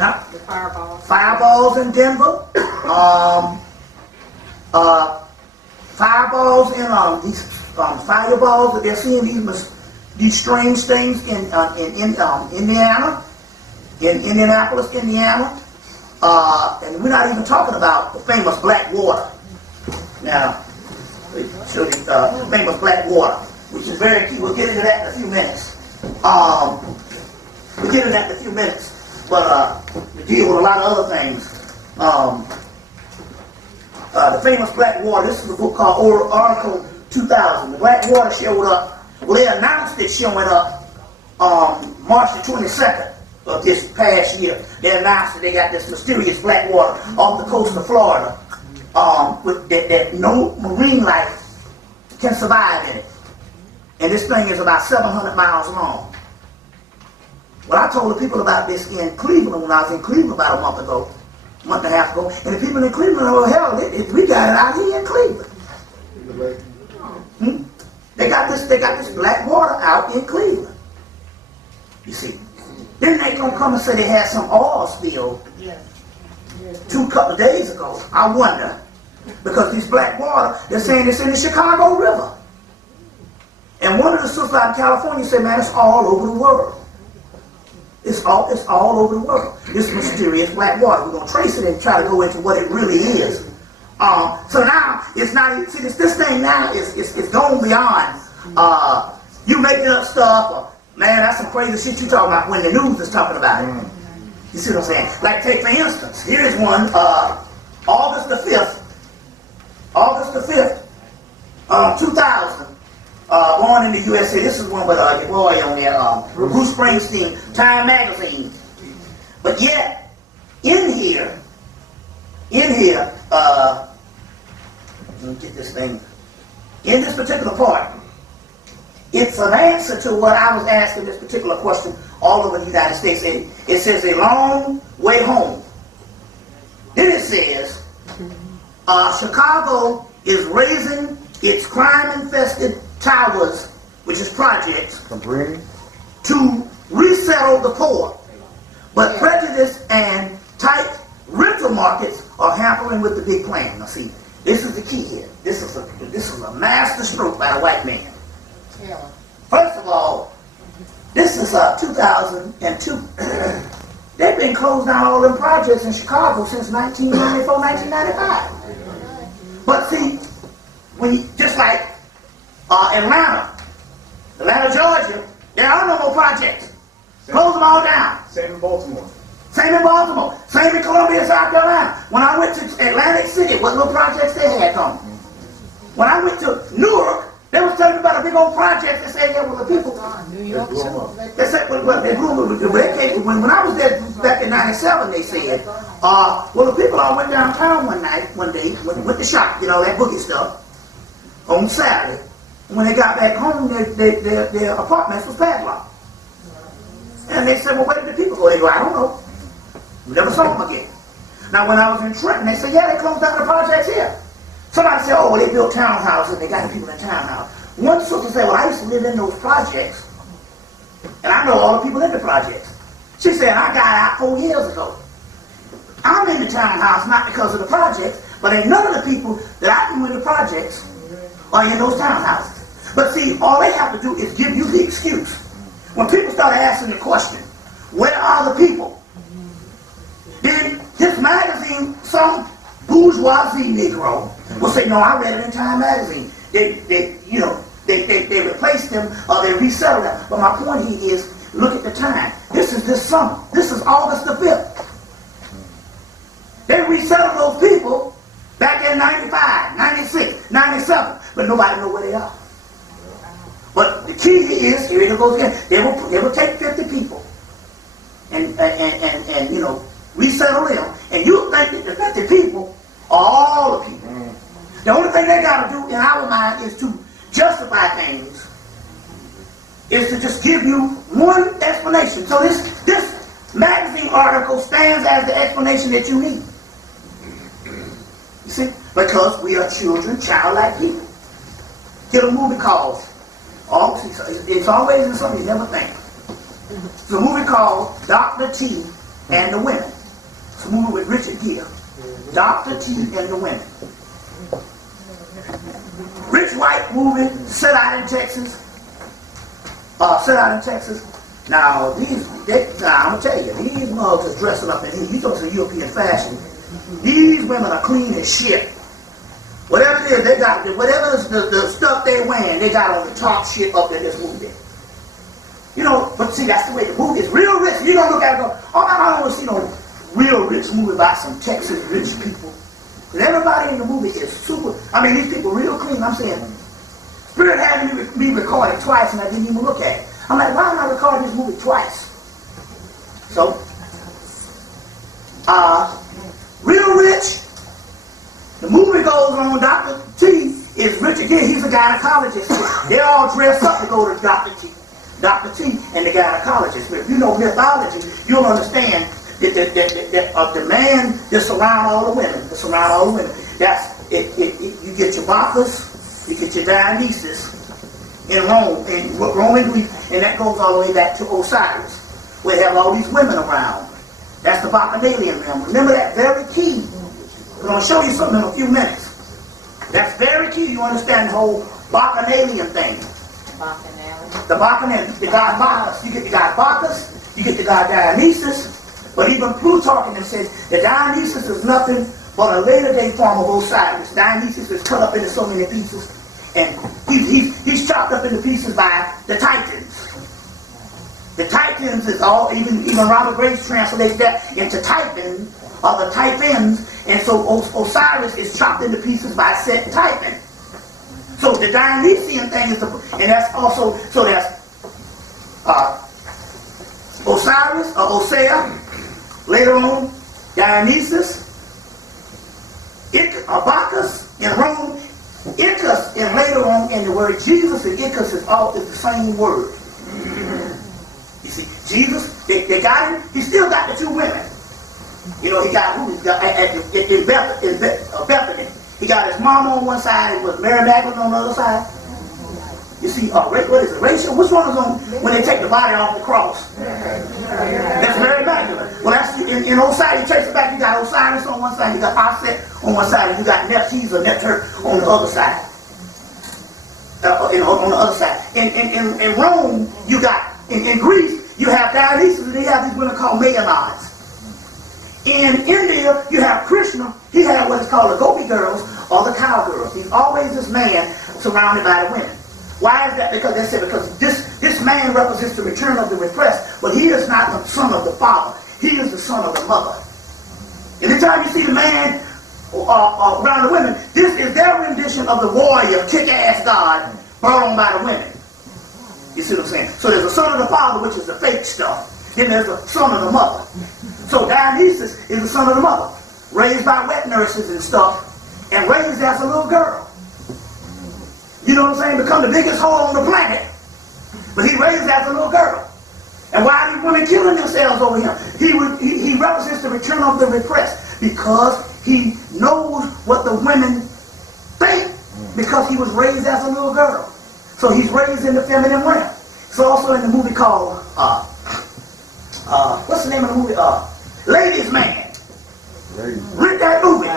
Huh? The fireballs. Fireballs in Denver. Fireballs in these fireballs that they're seeing these strange things in Indiana, in Indianapolis, Indiana. And we're not even talking about the famous black water. Now, so the famous black water, which is very key. We'll get into that in a few minutes. We'll get into that in a few minutes. But to deal with a lot of other things. The famous black water, this is a book called Occult 2000. The black water showed up. Well, they announced it showing up March the 22nd of this past year. They announced that they got this mysterious black water off the coast of Florida that no marine life can survive in it. And this thing is about 700 miles long. Well, I told the people about this in Cleveland when I was in Cleveland about a month and a half ago, and the people in Cleveland, oh hell, we got it out here in Cleveland. They got this black water out in Cleveland. You see. Then they gonna come and say they had some oil spill 2 couple of days ago. I wonder, because this black water, they're saying it's in the Chicago River. And one of the sisters out in California said, man, it's all over the world. It's all over the world. This mysterious black water. We're gonna trace it and try to go into what it really is. So now it's not. See, this thing now is going beyond you making up stuff. Or, man, that's some crazy shit you talking about when the news is talking about it. You see what I'm saying? Like, take for instance, here's one. August the 5th, 2000. Born in the USA. This is one with your boy on there, Bruce Springsteen, Time magazine. But yet, in here, let me get this thing. In this particular part, it's an answer to what I was asking this particular question all over the United States. It says a long way home. Then it says, Chicago is raising its crime-infested towers, which is projects, to resettle the poor. But prejudice and tight rental markets are hampering with the big plan. Now see, this is the key here. This is a master stroke by the white man. First of all, this is 2002. They've been closed down all them projects in Chicago since 1994, 1995. But see, when you, just like Atlanta, Georgia, there are no more projects. Close them all down. Same in Baltimore. Same in Baltimore. Same in Columbia, South Carolina. When I went to Atlantic City, what little projects they had coming. When I went to Newark, they was telling me about a big old project. They said, yeah, well, the people. New York too. They said, well, they blew when I was there back in '97, they said, well, the people all went downtown one day, went to shop, you know, that boogie stuff, on Saturday. When they got back home, their apartments was padlocked. And they said, well, where did the people go? They go, I don't know. We never saw them again. Now, when I was in Trenton, they said, yeah, they closed down the projects here. Somebody said, oh, well, they built townhouses and they got the people in townhouses. One sister said, well, I used to live in those projects, and I know all the people in the projects. She said, I got out 4 years ago. I'm in the townhouse not because of the projects, but ain't none of the people that I knew in the projects are in those townhouses. But see, all they have to do is give you the excuse. When people start asking the question, where are the people? Then this magazine, some bourgeoisie Negro will say, no, I read it in Time magazine. They replaced them or they resettled them. But my point here is, look at the time. This is this summer. This is August the 5th. They resettled those people back in 95, 96, 97, but nobody knows where they are. But the key is, here it goes again, they will take 50 people and you know, resettle them. And you think that the 50 people are all the people. The only thing they got to do in our mind is to justify things, is to just give you one explanation. So this magazine article stands as the explanation that you need. You see? Because we are children, childlike people. Get a movie called, it's always in something you never think. It's a movie called Dr. T and the Women. movie with Richard Gere. Dr. T and the Women. Rich white movie, set out in Texas. Now, I'm going to tell you, these mugs are dressing up in here. You talk to the European fashion. These women are clean as shit. Whatever it is, they got, whatever the stuff they wearing, they got on the top shit up in this movie. You know, but see, that's the way the movie is. Real rich, you don't look at it and go, oh, I don't want to see no real rich movie about some Texas rich people. Because everybody in the movie is super, I mean, these people real clean. I'm saying, Spirit had me record it twice and I didn't even look at it. I'm like, why am I recording this movie twice? So, real rich. The movie goes on. Dr. T is Richard Gere. He's a gynecologist. They all dress up to go to Dr. T. Dr. T and the gynecologist. But if you know mythology, you'll understand that the man that surround all the women. That's it. You get your Bacchus, you get your Dionysus in Rome, in Roman Greek, and that goes all the way back to Osiris, where they have all these women around. That's the Bacchanalian realm. Remember that, very key. I'm going to show you something in a few minutes. That's very key. You understand the whole Bacchanalian thing. The Bacchanalian, the god Bacchus. You get the god Bacchus, you get the god Dionysus, but even Plutarch says that Dionysus is nothing but a later day form of Osiris. Dionysus is cut up into so many pieces, and he's chopped up into pieces by the Titans. The Titans is all, even Robert Graves translates that into Titan, or the Typhons, and so Osiris is chopped into pieces by set Typhon. So the Dionysian thing is and that's also, so that's Osiris, or Osea, later on, Dionysus, Bacchus in Rome, Icus, and later on in the word Jesus and Icus is the same word. You see, Jesus, they got him, he still got the two women. You know, he got who? He got in Bethany. He got his mom on one side, it was Mary Magdalene on the other side. You see, what is it? Rachel? Which one is on when they take the body off the cross? That's Mary Magdalene. Well, that's in Osiris. You trace it back. You got Osiris on one side, you got Offset on one side, and you got Nephthys or Nephter on the other side. On the other side. In Rome, you got in Greece, you have Dionysus, and they have these women called Melanin. In India, you have Krishna. He had what is called the gopi girls or the cowgirls. He's always this man surrounded by the women. Why is that? Because they said because this man represents the return of the repressed, but he is not the son of the father. He is the son of the mother. Anytime you see the man around the women, this is their rendition of the warrior, kick-ass God brought on by the women. You see what I'm saying? So there's a son of the father, which is the fake stuff. Then there's a son of the mother. So Dionysus is the son of the mother, raised by wet nurses and stuff, and raised as a little girl. You know what I'm saying? Become the biggest whore on the planet, but he raised as a little girl. And why are these women killing themselves over him? He represents the return of the repressed because he knows what the women think because he was raised as a little girl. So he's raised in the feminine realm. It's also in the movie called, what's the name of the movie? Ladies Man. Read that movie.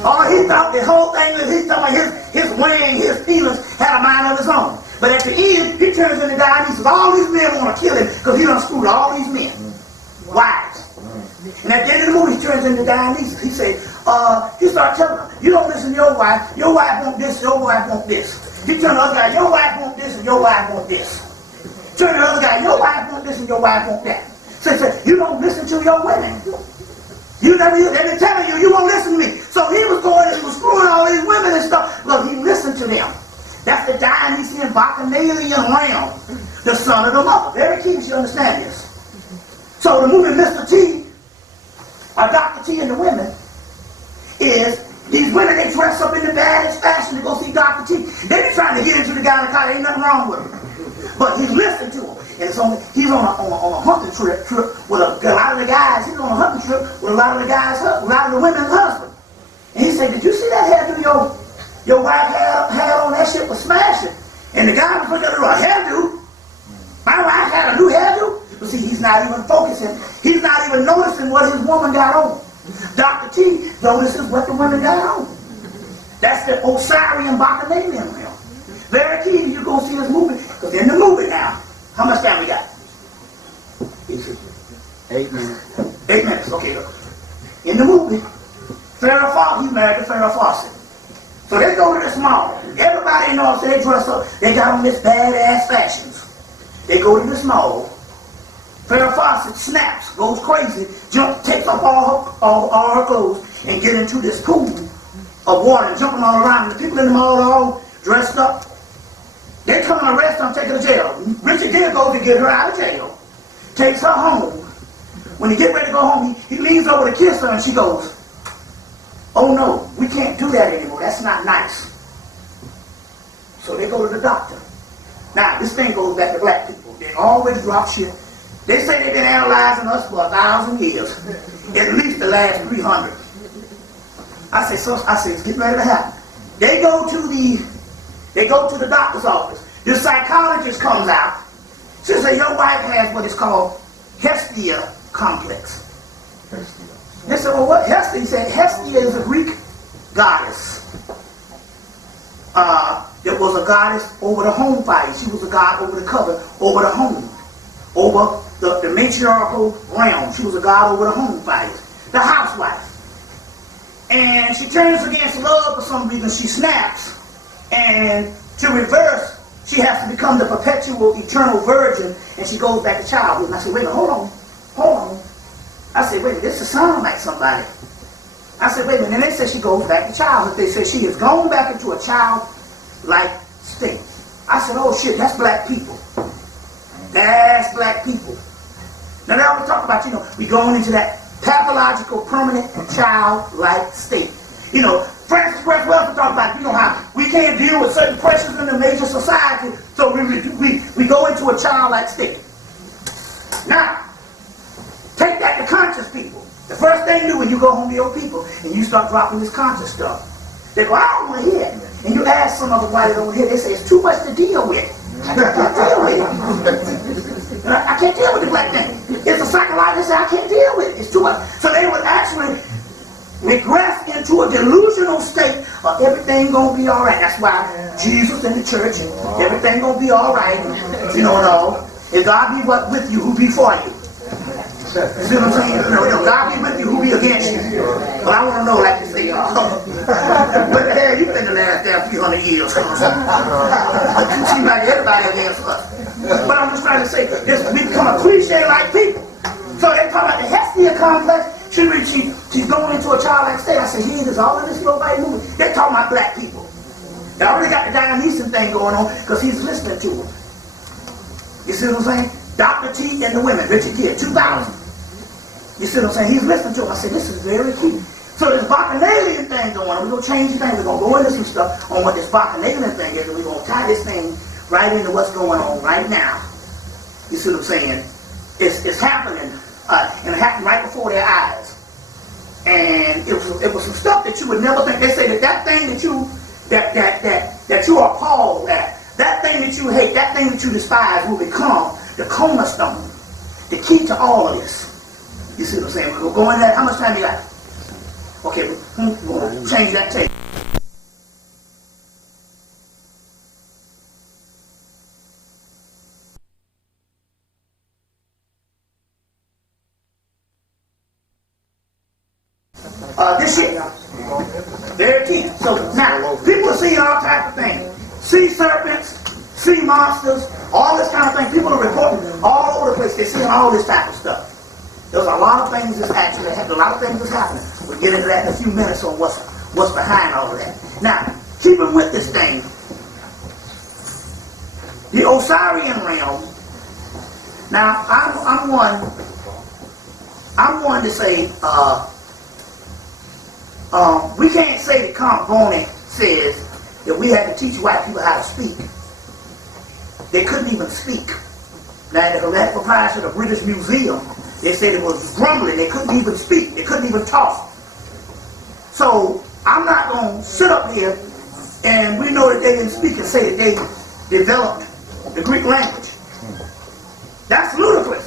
Oh, he thought the whole thing, he thought his wing, his feelings had a mind of his own. But at the end, he turns into Dionysus. All these men want to kill him because he done screwed all these men. Wives. And at the end of the movie, he turns into Dionysus. He said, he started telling them, you don't listen to your wife want this, your wife want this. He turned to the other guy, your wife want this and your wife want this. Turn to the other guy, your wife want this and your wife want that. So he said, you don't listen to your women. They've been telling you won't listen to me. So he was screwing all these women and stuff. Look, he listened to them. That's the Dionysian Bacchanalian realm. The son of the mother. Very key, you understand this. So the movie Mr. T, or Dr. T and the women, is these women, they dress up in the baddest fashion to go see Dr. T. They be trying to get into the gynecologist. Ain't nothing wrong with him. But he's listening to them. And he's on a hunting trip with a lot of the guys. He's on a hunting trip with a lot of the guys, a lot of the women's husbands. And he said, did you see that hairdo your wife had on? That shit was smashing. And the guy was looking at her, a hairdo? My wife had a new hairdo? But see, he's not even focusing. He's not even noticing what his woman got on. Dr. T notices what the woman got on. That's the Osirian Bacchanalian realm. Very key to you go see this movie. Because in the movie now, how much time we got? 8 minutes. 8 minutes, okay, look. In the movie, Farrah Fawcett, he's married to Farrah Fawcett. So they go to this mall. Everybody knows they dress up. They got on this badass fashions. They go to this mall. Farrah Fawcett snaps, goes crazy, takes off all her clothes and get into this pool of water, jumping all around. The people in the mall are all dressed up. They come and arrest her and take her to jail. Richard Gere goes to get her out of jail, takes her home. When he get ready to go home, he leans over to kiss her and she goes, "Oh no, we can't do that anymore. That's not nice." So they go to the doctor. Now, this thing goes back to black people. They always drop shit. They say they've been analyzing us for 1,000 years. At least the last 300. I say, it's getting ready to happen. They go to the doctor's office. The psychologist comes out. She says, "Your wife has what is called Hestia complex." They said, "Well, what Hestia?" He said, "Hestia is a Greek goddess. It was a goddess over the home fire. She was a god over the cover, over the home, over the matriarchal realm. She was a god over the home fires, the housewife. And she turns against love for some reason. She snaps, and to reverse, she has to become the perpetual, eternal virgin, and she goes back to childhood." And I said, "Wait a minute, hold on. I said, "Wait a minute, this sounds like somebody." I said, "Wait a minute," and they said she goes back to childhood. They said she has gone back into a childlike state. I said, "Oh shit, that's black people. That's black people." Now they always talk about, we going into that pathological, permanent, childlike state. Francis West Wells talk about, how we can't deal with certain pressures in the major society, so we go into a childlike state. Now, take that to conscious people. The first thing you do when you go home to your people and you start dropping this conscious stuff, they go, "I don't want to hear it." And you ask some of them why they don't hear it. They say, "It's too much to deal with. I can't deal with it. I can't deal with the black thing. It's a psychological, they say, I can't deal with it. It's too much." So they would actually regress into a delusional state of everything gonna be all right. That's why Jesus in the church and everything gonna be all right. And all. If God be with you, who be for you? See what I'm saying? If God be with you, who be against you? But I want to know, like you say, what the hell you been the last damn 300 years? It seems like everybody against us. But I'm just trying to say, we become a cliche-like people. So they talk about the Hestia complex. She's going into a childlike state. I said, "Here, there's all of this nobody moving." They're talking about black people. They already got the Dionysian thing going on because he's listening to them. You see what I'm saying? Dr. T and the women, Richard Gere, 2000. You see what I'm saying? He's listening to them. I said, this is very key. So this Bacchanalian thing going on. We're going to change the thing. We're going to go into some stuff on what this Bacchanalian thing is, and we're going to tie this thing right into what's going on right now. You see what I'm saying? It's happening, and it happened right before their eyes. And it was some stuff that you would never think. They say that thing that you are appalled at, that thing that you hate, that thing that you despise will become the cornerstone, the key to all of this. You see what I'm saying? We'll go in there. How much time you got? Okay, we'll change that tape. This shit. Very key. So now, people are seeing all types of things. Sea serpents, sea monsters, all this kind of thing. People are reporting all over the place. They're seeing all this type of stuff. There's a lot of things that's actually happening. A lot of things that's happening. We'll get into that in a few minutes on what's behind all of that. Now, keeping with this thing, the Osirian realm. Now, I'm one to say, we can't say that Count Bonnet says that we had to teach white people how to speak. They couldn't even speak. Now, the Hermetic proprietor of the British Museum, they said it was grumbling. They couldn't even speak. They couldn't even talk. So I'm not going to sit up here and we know that they didn't speak and say that they developed the Greek language. That's ludicrous.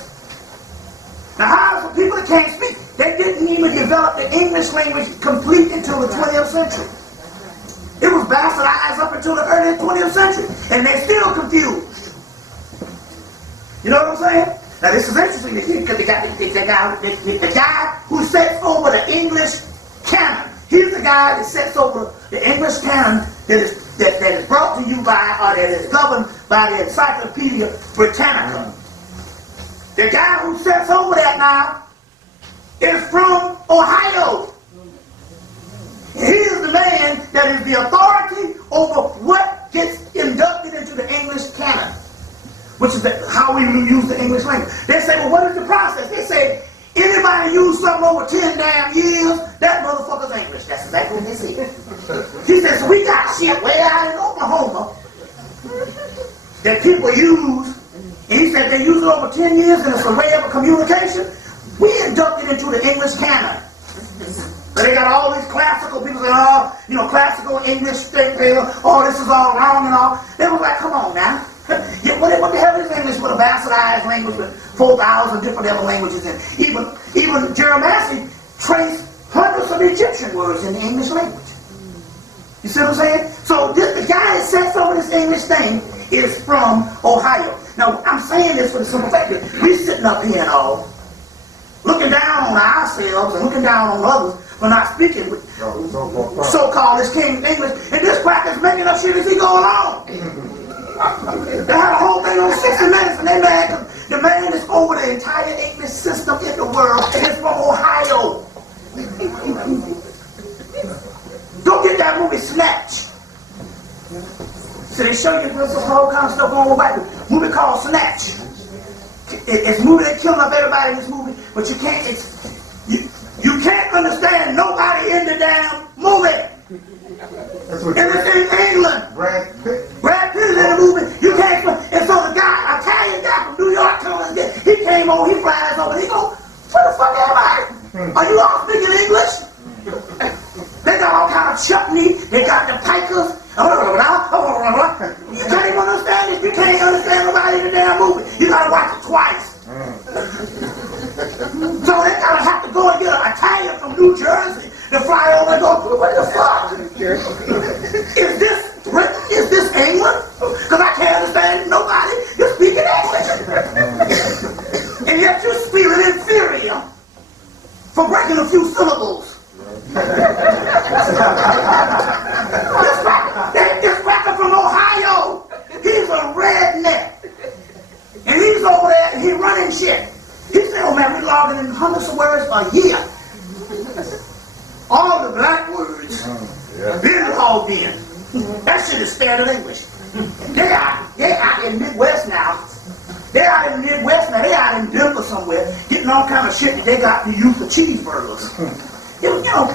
Now, how for people that can't speak? They didn't even develop the English language complete until the 20th century. It was bastardized up until the early 20th century, and they're still confused. You know what I'm saying? Now, this is interesting because the guy who sets over the English canon. He's the guy that sets over the English canon that is brought to you by, or that is governed by the Encyclopedia Britannica. The guy who sets over that now is from Ohio. And he is the man that is the authority over what gets inducted into the English canon, which is how we use the English language. They say, well, what is the process? They say, anybody use something over 10 damn years, that motherfucker's English. That's exactly what they say. He says, so we got shit way out in Oklahoma that people use. And he said they use it over 10 years and it's a way of communication. We inducted into the English canon. But they got all these classical people saying, oh, you know, classical English thing, oh, this is all wrong and all. They was like, come on now. What the hell is English with a bastardized language with 4,000 different other languages? And even Jeremiah traced hundreds of Egyptian words in the English language. You see what I'm saying? So the guy that sets over this English thing is from Ohio. Now, I'm saying this for the simple fact that we're sitting up here and all, looking down on ourselves and looking down on others for not speaking with so-called this King English. And this cracker's making up shit as he going on. They had a whole thing on 60 Minutes, and they mad the man is over the entire English system in the world, and it's from Ohio. Go get that movie Snatch. So they show you this whole kind of stuff going on back. Movie called Snatch. It's a movie that killing up everybody in this movie, but you can't. You can't understand nobody in the damn movie. And it's in England. Brad Pitt is in the movie. You can't. And so the guy, Italian guy from New York, he came on. He flies over. He goes, "Where the fuck am I? Are you all speaking English?" They got all kind of chutney. They got the pikers. You can't even understand it. You can't understand nobody in the damn movie. You gotta watch it twice. So they gotta have to go and get an Italian from New Jersey to fly over and go, what the fuck? Is this Britain? Is this England? Because I can't understand nobody. You're speaking English. And yet you're feeling inferior for breaking a few syllables. This cracker from Ohio, he's a redneck. And he's over there and he's running shit. He said, oh man, we logging in hundreds of words a year. All the black words been logged in. That shit is standard English. They out in Midwest now. They out in the Midwest now. They out in Denver somewhere getting all kind of shit that they got to use for cheeseburgers. You know,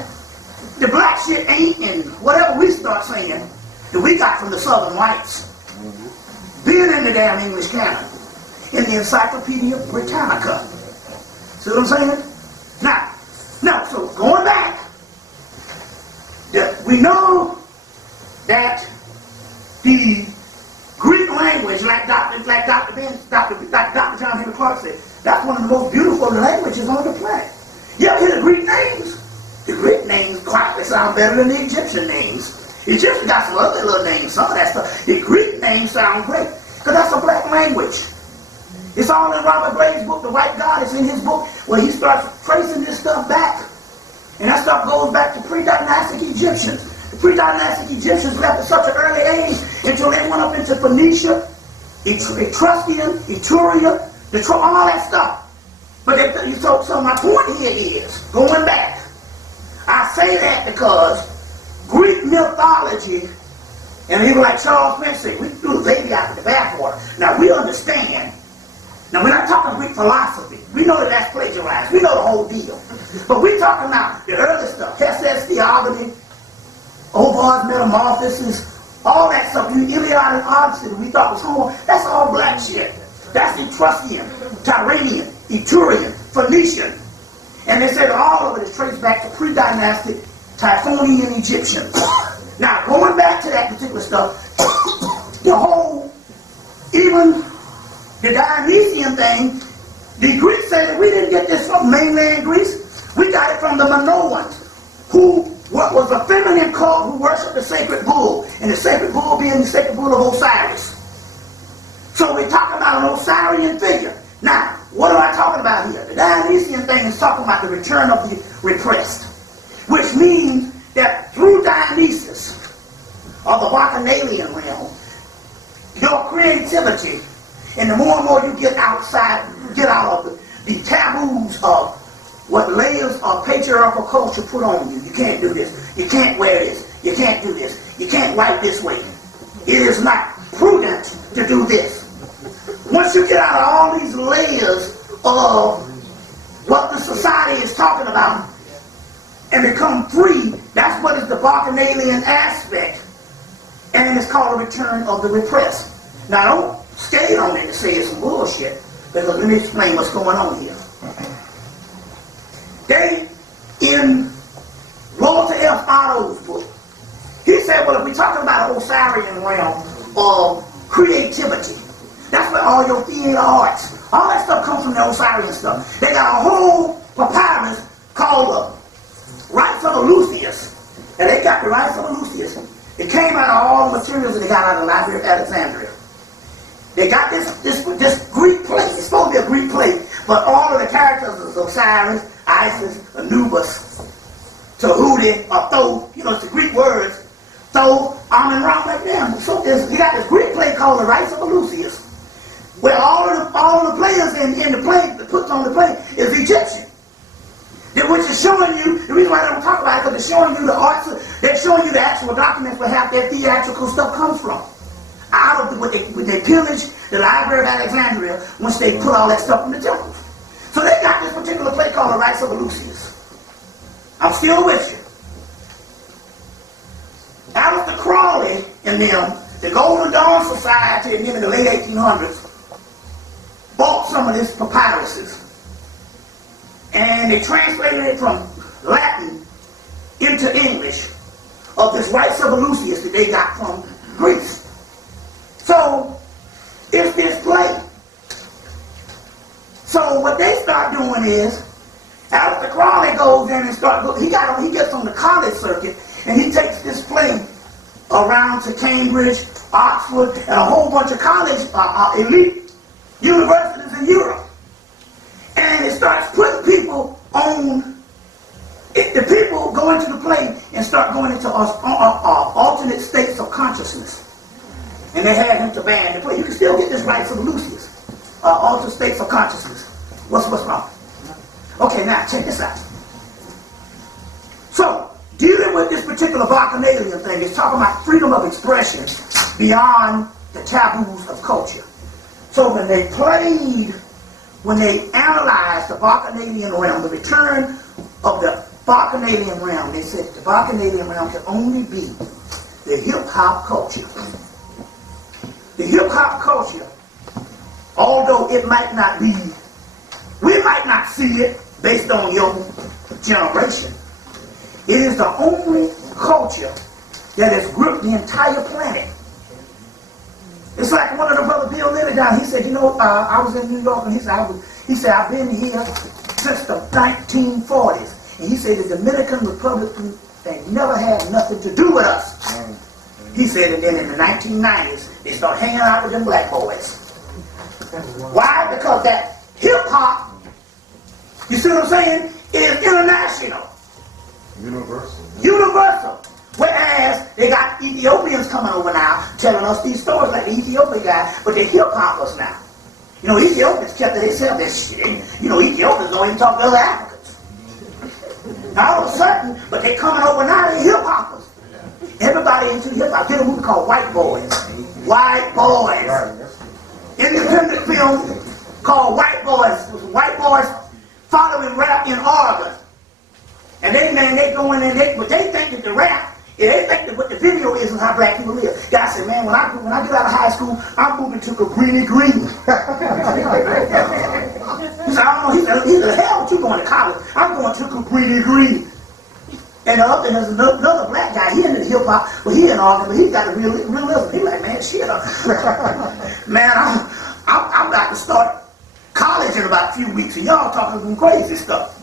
the black shit ain't in whatever we start saying that we got from the Southern whites. Being in the damn English canon. In the Encyclopedia Britannica. See what I'm saying? Now, so going back, we know that the Greek language, like Dr. John Henry Clark said, that's one of the most beautiful languages on the planet. You ever hear the Greek names? The Greek names quietly sound better than the Egyptian names. Egyptian got some other little names, some of that stuff. The Greek names sound great, because that's a black language. It's all in Robert Graves' book, The White God. It's in his book where he starts tracing this stuff back. And that stuff goes back to pre-dynastic Egyptians. The pre-dynastic Egyptians left at such an early age until they went up into Phoenicia, Etruscan, Etruria, all that stuff. But so my point here is, going back, I say that because Greek mythology, and people like Charles Smith say, we threw the baby out with the bathwater. Now we understand. Now we're not talking Greek philosophy. We know that that's plagiarized. We know the whole deal. But we're talking about the early stuff. Hesiod's theogony, Ovid's metamorphosis, all that stuff. The Iliad and Odyssey that we thought was homo, that's all black shit. That's Etruscan, Tyrrhenian, Etrurian, Phoenician. And they said all of it is traced back to pre-dynastic Typhonian Egyptians. Now, going back to that particular stuff, the whole, even the Dionysian thing The Greeks say that we didn't get this from mainland Greece. We got it from the Minoans, what was a feminine cult who worshipped the sacred bull, and the sacred bull being the sacred bull of Osiris. So we're talking about an Osirian figure. Now, what am I talking about here? The Dionysian thing is talking about the return of the repressed, which means that through Dionysus, of the Bacchanalian realm, your creativity, and the more and more you get outside, you get out of the taboos of what layers of patriarchal culture put on you. You can't do this. You can't wear this. You can't do this. You can't write this way. It is not prudent to do this. Once you get out of all these layers of what the society is talking about and become free, that's what is the Bacchanalian aspect. And it's called a return of the repressed. Now, don't skate on it and say it's some bullshit, because let me explain what's going on here. They, in Walter F. Otto's book, he said, well, if we're talking about an Osirian realm of creativity, that's where all your theater arts, all that stuff comes from the Osirian stuff. They got a whole papyrus called the Rites of Eleusis, and they got the Rites of Eleusis. It came out of all the materials that they got out of the Library of Alexandria. They got this Greek plate. It's supposed to be a Greek plate, but all of the characters is Osiris, Isis, Anubis, Tahuti, or Thoth. You know, it's the Greek words. Thoth, Amun Ra, like them. So you got this Greek plate called the Rites of Eleusis, where all of the players in the plate that puts on the plate is Egyptian. Which is showing you, the reason why they don't talk about it, because they're showing you the arts, they're showing you the actual documents where half their theatrical stuff comes from. Out of when they pillaged the Library of Alexandria, once they put all that stuff in the temples. So they got this particular play called the Rites of Eleusis. I'm still with you. Aleister Crowley and them, the Golden Dawn Society and them in the late 1800s, bought some of this papyruses. And they translated it from Latin into English of this Rites of Eleusis that they got from Greece. So, it's this play. So what they start doing is, Aleister Crowley goes in and he gets on the college circuit, and he takes this play around to Cambridge, Oxford, and a whole bunch of college elite universities in Europe. And it starts putting people on, the people go into the play and start going into alternate states of consciousness. And they had him to ban the play. You can still get this Rites of Eleusis, alternate states of consciousness. What's wrong? Okay, now check this out. So, dealing with this particular Bacchanalian thing is talking about freedom of expression beyond the taboos of culture. So when they analyzed the Bacchanalian realm, the return of the Bacchanalian realm, they said the Bacchanalian realm can only be the hip-hop culture. The hip-hop culture, although it might not be, we might not see it based on your generation, it is the only culture that has gripped the entire planet. It's like one of the brother Bill Leonard down. He said, you know, I was in New York, and he said, I've been here since the 1940s. And he said the Dominican Republic, they never had nothing to do with us. He said, and then in the 1990s, they start hanging out with them black boys. Why? Because that hip-hop, you see what I'm saying, is international. Universal. Whereas they got Ethiopians coming over now telling us these stories like the Ethiopian guy, but they're hip-hoppers now. You know, Ethiopians kept to themselves. That shit. You know, Ethiopians don't even talk to other Africans. Now all of a sudden, but they coming over now, they're hip-hoppers. Everybody into hip-hop. Get a movie called White Boys. White Boys. Independent film called White Boys. White Boys following rap in Oregon. And they go in and but they think that the rap, they think that what the video is how black people live. Guy said, man, when I get out of high school, I'm moving to Cabrini Green. He said, I don't know. He said, hell with you going to college. I'm going to Cabrini Green. And there's another black guy, he into the hip hop, but he in Oregon, but he got a realism. He like, man, shit. Man, I'm about to start college college in about a few weeks, and y'all talking some crazy stuff.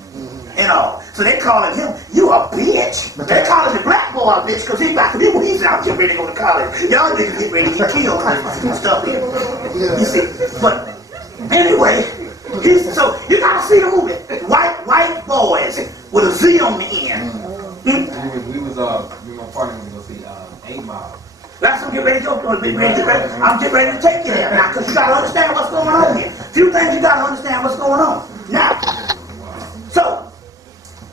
And all. So they calling him, you a bitch. They calling the black boy a bitch because he's about to be when he's out getting ready to go to college. Y'all niggas get ready to get killed and stuff here. You see. But anyway, so you gotta see the movie. White boys with a Z on the end. Me and my partner was gonna see 8 Mile. That's what I'm getting ready to go. I'm getting ready to take you there now, because you gotta understand what's going on here. Few things you gotta understand what's going on. Now, so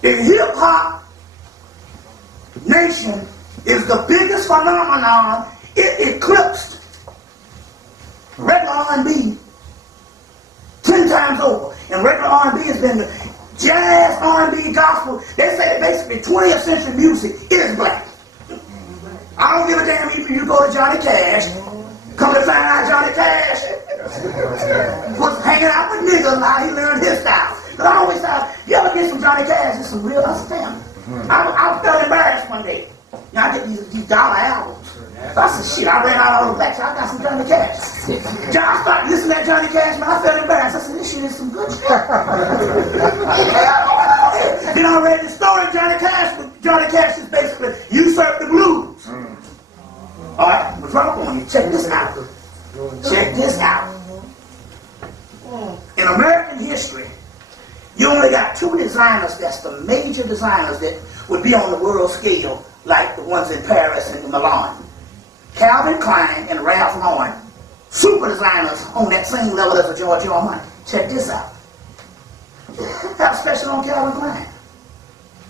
the hip hop nation is the biggest phenomenon. It eclipsed regular R&B 10 times over. And regular R&B has been the jazz, R&B, gospel. They say that basically 20th century music is black. I don't give a damn if you go to Johnny Cash. Come to find out Johnny Cash was hanging out with niggas now he learned his style. But I always thought, you ever get some Johnny Cash and some real understanding? I felt embarrassed one day. You know, I get these dollar albums. So I said, shit, I ran out all the black, so I got some Johnny Cash. I started listening to Johnny Cash, man, I felt embarrassed. I said, this shit is some good shit. Then I read the story of Johnny Cash, but Johnny Cash is basically usurped the blues. Alright, what's wrong on you? Check this out. Check this out. In American history, you only got 2 designers that's the major designers that would be on the world scale, like the ones in Paris and Milan. Calvin Klein and Ralph Lauren, super designers on that same level as a Giorgio Armani. Check this out. Have a special on Calvin Klein.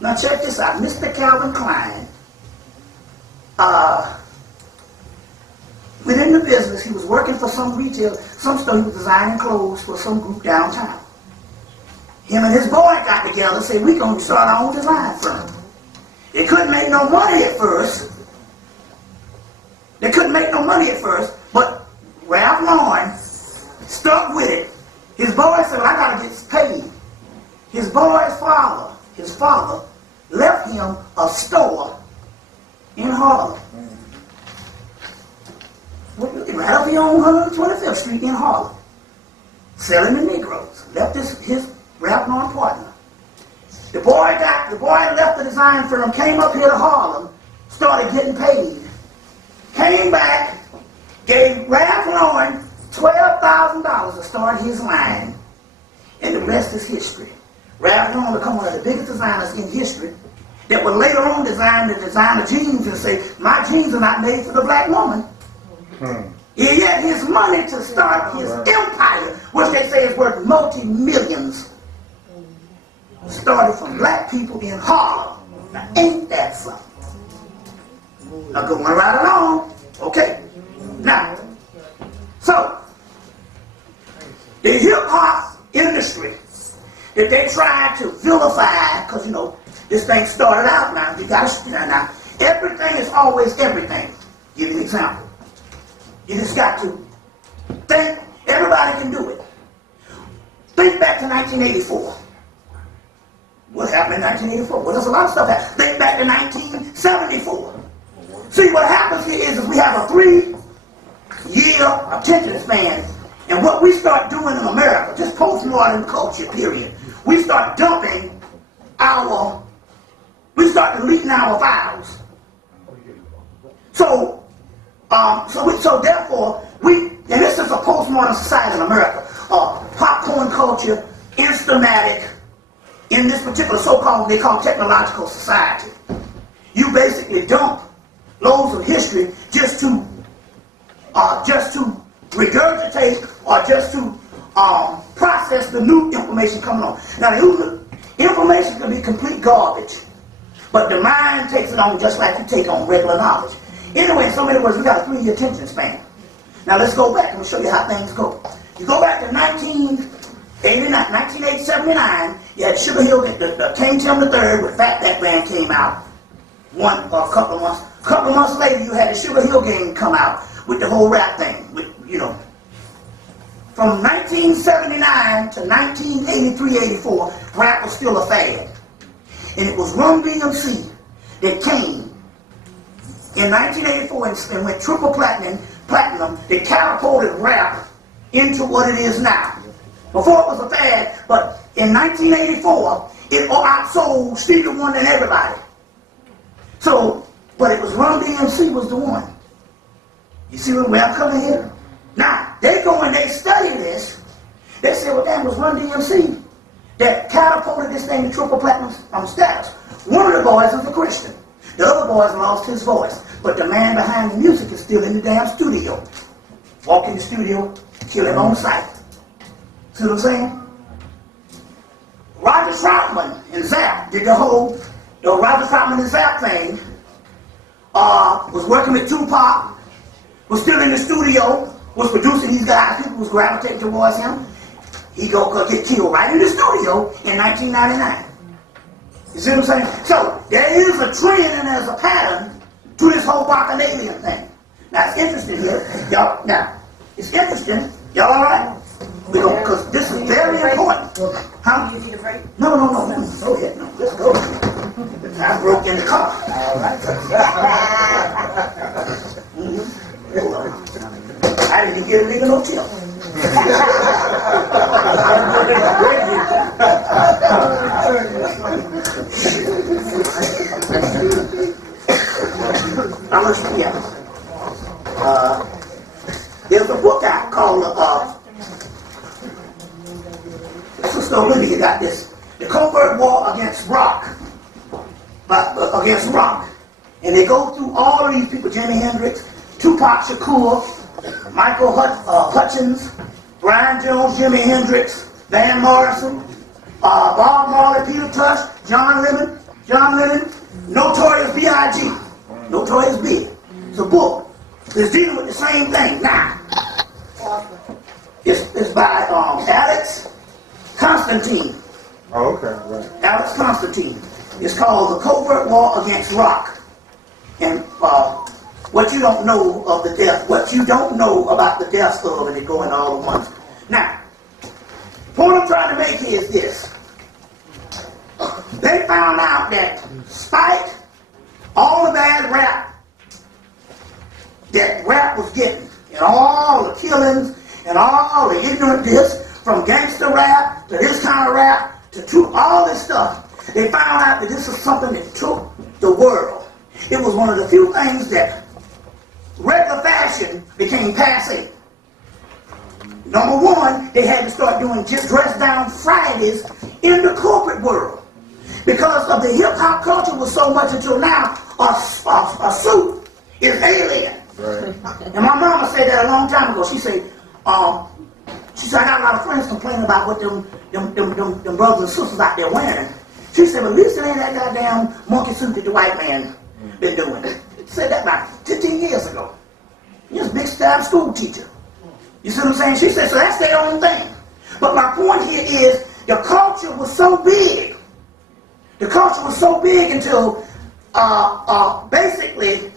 Now check this out. Mr. Calvin Klein, within the business, he was working for some retail, some store. He was designing clothes for some group downtown. Him and his boy got together and said, we're going to start our own design firm. They couldn't make no money at first. But Ralph Lauren stuck with it. His boy said, well, I got to get paid. His boy's father, left him a store in Harlem. Right up here on 125th Street in Harlem. Selling the Negroes. Left his Ralph Lauren partner. The boy left the design firm, came up here to Harlem, started getting paid. Came back, gave Ralph Lauren $12,000 to start his line. And the rest is history. Ralph Lauren became one of the biggest designers in history that would later on design the designer jeans and say, my jeans are not made for the black woman. He had his money to start his empire, which they say is worth multi-millions. Started from black people in Harlem. Now, ain't that something? Now, going right along. Okay. Now, so, the hip-hop industry that they tried to vilify, because, you know, this thing started out now. You got to, now, everything is always everything. Give you an example. You just got to think. Everybody can do it. Think back to 1984. What happened in 1984? Well, there's a lot of stuff happened. Think back to 1974. See, what happens here is we have a 3-year attention span, and what we start doing in America, just postmodern culture, period, we start deleting our files. So therefore, and this is a postmodern society in America, popcorn culture, Instamatic, in this particular so-called, they call technological society. You basically dump loads of history just to regurgitate or just to process the new information coming on. Now, the information can be complete garbage, but the mind takes it on just like you take on regular knowledge. Anyway, in so many words, we got a 3-year attention span. Now, let's go back and we'll show you how things go. You go back to 1979, you had Sugar Hill, the King Tim III with Fatback Band came out a couple of months. A couple of months later, you had the Sugar Hill Gang come out with the whole rap thing. From 1979 to 1983-84, rap was still a fad. And it was Run DMC that came in 1984 and went triple platinum, that catapulted rap into what it is now. Before it was a fad, but in 1984, it outsold Stevie Wonder and everybody. So, but it was Run DMC was the one. You see where I'm coming here? Now, they go and they study this. They say, well, damn, it was Run DMC that catapulted this thing to triple platinum status. One of the boys was a Christian. The other boys lost his voice. But the man behind the music is still in the damn studio. Walk in the studio, kill him on sight. See what I'm saying? Roger Troutman and Zapp did the Roger Troutman and Zapp thing. Was working with Tupac, was still in the studio, was producing these guys, people was gravitating towards him. He go get killed right in the studio in 1999. You see what I'm saying? So there is a trend and there's a pattern to this whole bacchanalian thing. Now it's interesting here, y'all. Now it's interesting, y'all all right? Because this is very important. Huh? You need a break? No. Go ahead. No, let's go. I broke in the car. All right. I didn't get a nigga no tip. I'm going to see you. There's a book out called Sister Olivia got this. The Covert War Against Rock. Against rock. And they go through all of these people, Jimi Hendrix, Tupac Shakur, Michael Hutchins, Brian Jones, Jimi Hendrix, Van Morrison, Bob Marley, Peter Tosh, John Lennon, Notorious B.I.G. Notorious B. It's a book. It's dealing with the same thing. Now, it's by Alex Constantine. Oh, okay, right. Alex Constantine. It's called The Covert War Against Rock. And what you don't know of the death, what you don't know about the deaths of, and it going all at once. Now, the point I'm trying to make here is this. They found out that despite all the bad rap that rap was getting, and all the killings, and all the ignorant this, from gangster rap to this kind of rap to all this stuff, they found out that this is something that took the world. It was one of the few things that regular fashion became passé. Number one, they had to start doing just dress down Fridays in the corporate world. Because of the hip-hop culture was so much until now, a suit is alien. Right. And my mama said that a long time ago. She said, I got a lot of friends complaining about what them brothers and sisters out there wearing. She said, but at least it ain't that goddamn monkey suit that the white man been doing. Said that about 15 years ago. He was a big time school teacher. You see what I'm saying? She said, so that's their own thing. But my point here is, the culture was so big. The culture was so big until basically,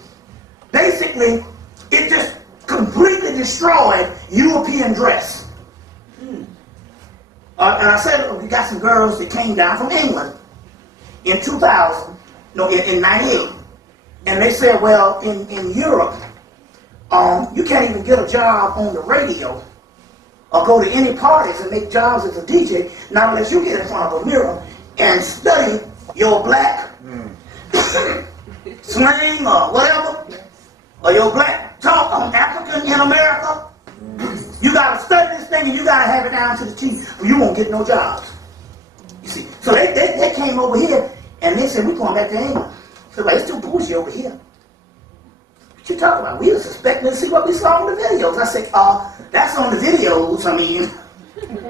it just completely destroyed European dress. And I said, we got some girls that came down from England in 2000, in 98. And they said, well, in Europe, you can't even get a job on the radio or go to any parties and make jobs as a DJ, not unless you get in front of a mirror and study your black slang or whatever, or your black talk on African in America. You got to study this thing and you got to have it down to the T, or you won't get no jobs. You see, so they came over here and they said, we're going back to England. So it's too bougie over here. What you talking about? We were suspecting to see what we saw on the videos. I said, that's on the videos. I mean,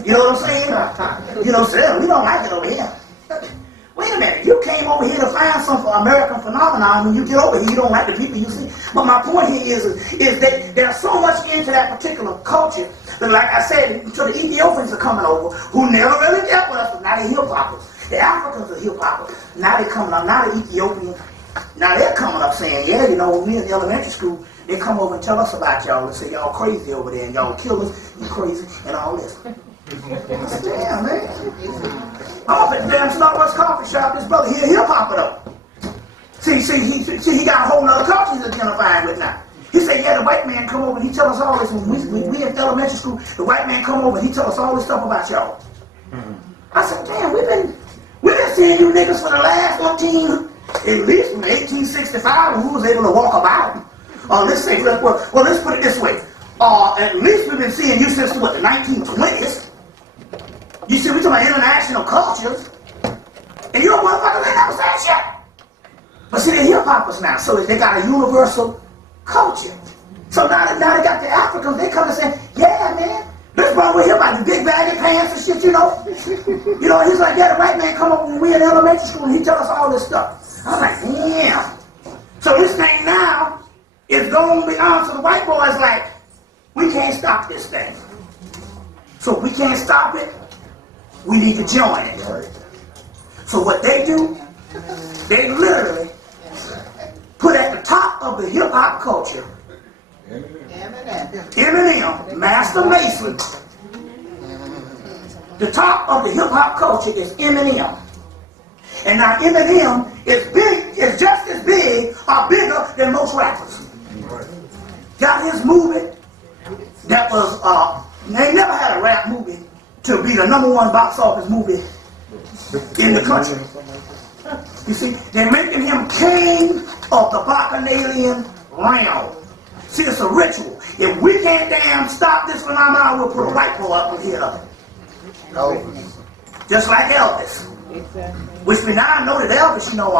you know what I'm saying? You know, so we don't like it over here. Wait a minute, you came over here to find some American phenomenon. When you get over here, you don't like the people you see. But my point here is that they're so much into that particular culture that, like I said, so the Ethiopians are coming over, who never really dealt with us, but now they're hip-hoppers. The Africans are hip-hoppers. Now they're coming up, now the Ethiopians, now they're coming up saying, yeah, you know, when we in the elementary school, they come over and tell us about y'all and say, y'all crazy over there, and y'all killers, you crazy, and all this. I said, damn, man. I'm up at the damn Starbucks coffee shop. This brother here, hip-hopper though. See, he got a whole nother culture he's identifying with now. He said, yeah, the white man come over and he tell us all this. When we in elementary school, the white man come over and he tell us all this stuff about y'all. I said, damn, we've been seeing you niggas for the last 14, at least from 1865 when we was able to walk about. Let's say, let's put it this way. At least we've been seeing you since, what, the 1920s. You see, we're talking about international cultures. And you don't motherfuckers ain't never said shit. But see, they're hip-hoppers now, so they got a universal culture. So now they got the Africans, they come and say, yeah, man, this brother here about the big baggy pants and shit, you know. You know, he's like, yeah, the white man come up when we in elementary school and he tell us all this stuff. I was like, damn. So this thing now is going beyond. So the white boys like, we can't stop this thing. So if we can't stop it, we need to join it. So what they do, they literally put at the top of the hip-hop culture Eminem, Master Mason. The top of the hip-hop culture is Eminem. And now Eminem is just as big or bigger than most rappers. Got his movie that was, they never had a rap movie to be the #1 box office movie in the country. You see, they're making him king of the Bacchanalian realm. See, it's a ritual. If we can't damn stop this phenomenon, we'll put a white boy up in here. Just like Elvis. Which we now know that Elvis, you know,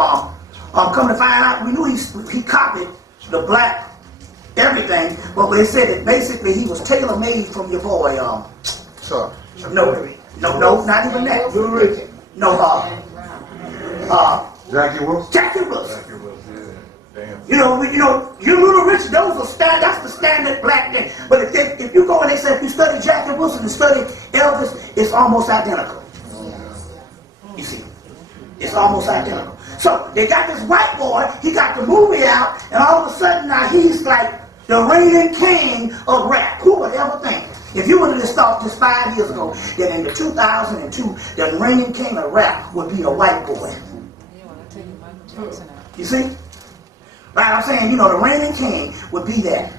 come to find out, we knew he copied the black everything, but they said that basically he was tailor-made from your boy, No, not even that. No, Jackie Wilson. Jackie Wilson. You know, you Little Rich, that's the standard black thing. But if you go and they say if you study Jackie Wilson and study Elvis, it's almost identical. You see, it's almost identical. So they got this white boy, he got the movie out, and all of a sudden now he's like the reigning king of rap. Who would ever think? If you would have thought this 5 years ago, that in the 2002, the reigning king of rap would be a white boy. You see? Right, I'm saying, you know, the reigning king would be that.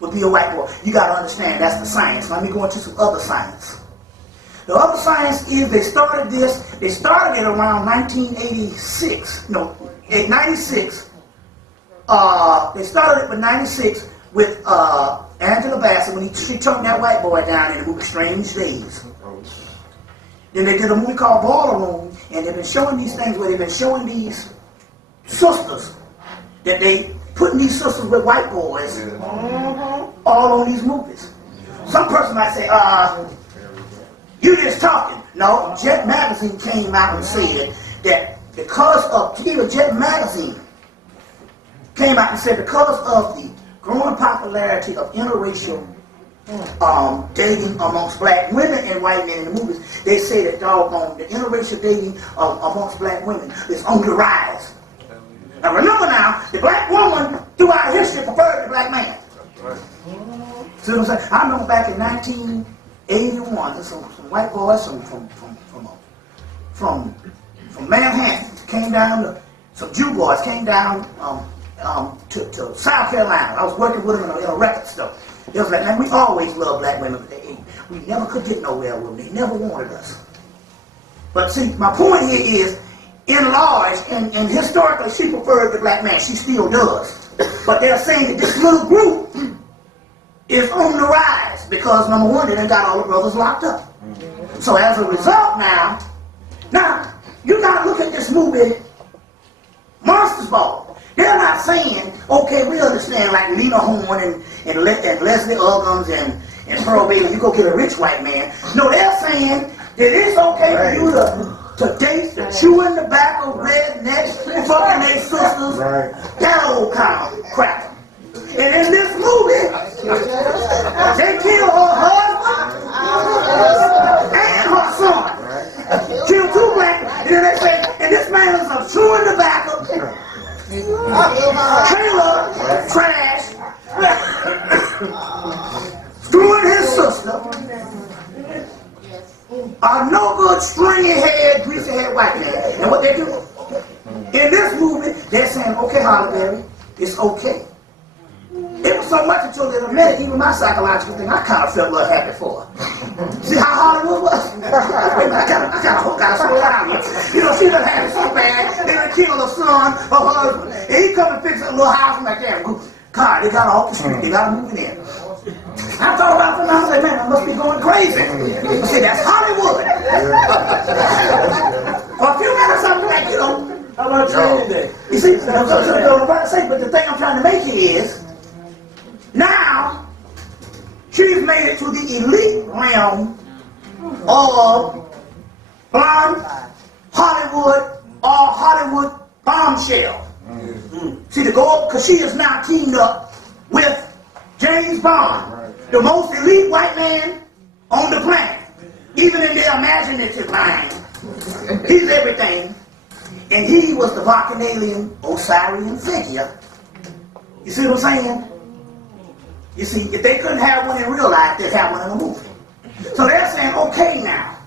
Would be a white boy. You got to understand, that's the science. Let me go into some other science. The other science is they started it around 1986. No, 96. They started it with 96 with Angela Bassett when she took that white boy down in the movie Strange Days. Then they did a movie called Boiler Room, and they've been showing these things where they've been showing these sisters, that they putting these sisters with white boys all on these movies. Some person might say, you just talking. No, Jet Magazine came out and said that because of, even Jet Magazine came out and said because of the growing popularity of interracial dating amongst black women and white men in the movies, they say that doggone the interracial dating amongst black women is on the rise. Now remember now, the black woman throughout history preferred the black man. See what I'm saying? I remember back in 1981, some white boys from Manhattan came down, some Jew boys came down to South Carolina. I was working with them in a record store. They was like, man, we always loved black women, but we never could get nowhere with them. They never wanted us. But see, my point here is, in large, and historically, she preferred the black man. She still does. But they're saying that this little group is on the rise because, number one, they done got all the brothers locked up. So as a result now you got to look at this movie, Monsters Ball. They're not saying, okay, we understand like Lena Horne and Leslie Uggams and Pearl Bailey, you go get a rich white man. No, they're saying that it's okay for you to date the chewing tobacco, rednecks, fucking their sisters, that old kind of crap. And in this movie, they kill her husband and her son. Kill two black men. And then they say, and this man is a chewing tobacco, trailer, trash, screwing his sister, a no good stringy head, greasy head white man. And what they do? In this movie, they're saying, okay, Holly Berry, it's okay. It it so much until in a minute, even my psychological thing, I kind of felt a little happy for her. See how Hollywood was? I gotta slow down here. You know, she done had it so bad, they done killed her son, her husband, and he come and fix a little house. I'm like, damn, God, they got her off the street, they got her moving in. I thought about it, and I was like, man, I must be going crazy. See, that's Hollywood. For a few minutes, I'm like, you know, How about training day? you see, but the thing I'm trying to make here is, now, she's made it to the elite realm of blonde Hollywood or Hollywood bombshell. See, to go up, because she is now teamed up with James Bond, the most elite white man on the planet. Even in their imaginative mind, he's everything. And he was the Bacchanalian Osirian figure. You see what I'm saying? You see, if they couldn't have one in real life, they'd have one in a movie. So they're saying, okay now,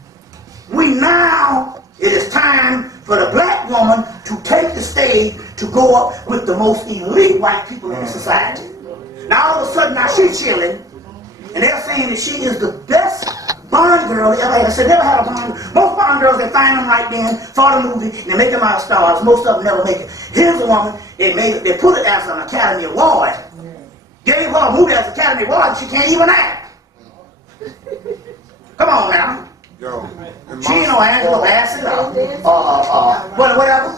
it is time for the black woman to take the stage to go up with the most elite white people in society. Now all of a sudden, now she's chilling, and they're saying that she is the best Bond girl they ever had. I said, never had a Bond girl. Most Bond girls, they find them right then for the movie, and they make them out stars. Most of them never make it. Here's a woman, they put it as an Academy Award. Gave her a movie as Academy Award, she can't even act. Come on now. Yo, She ain't no Angela Bassett whatever.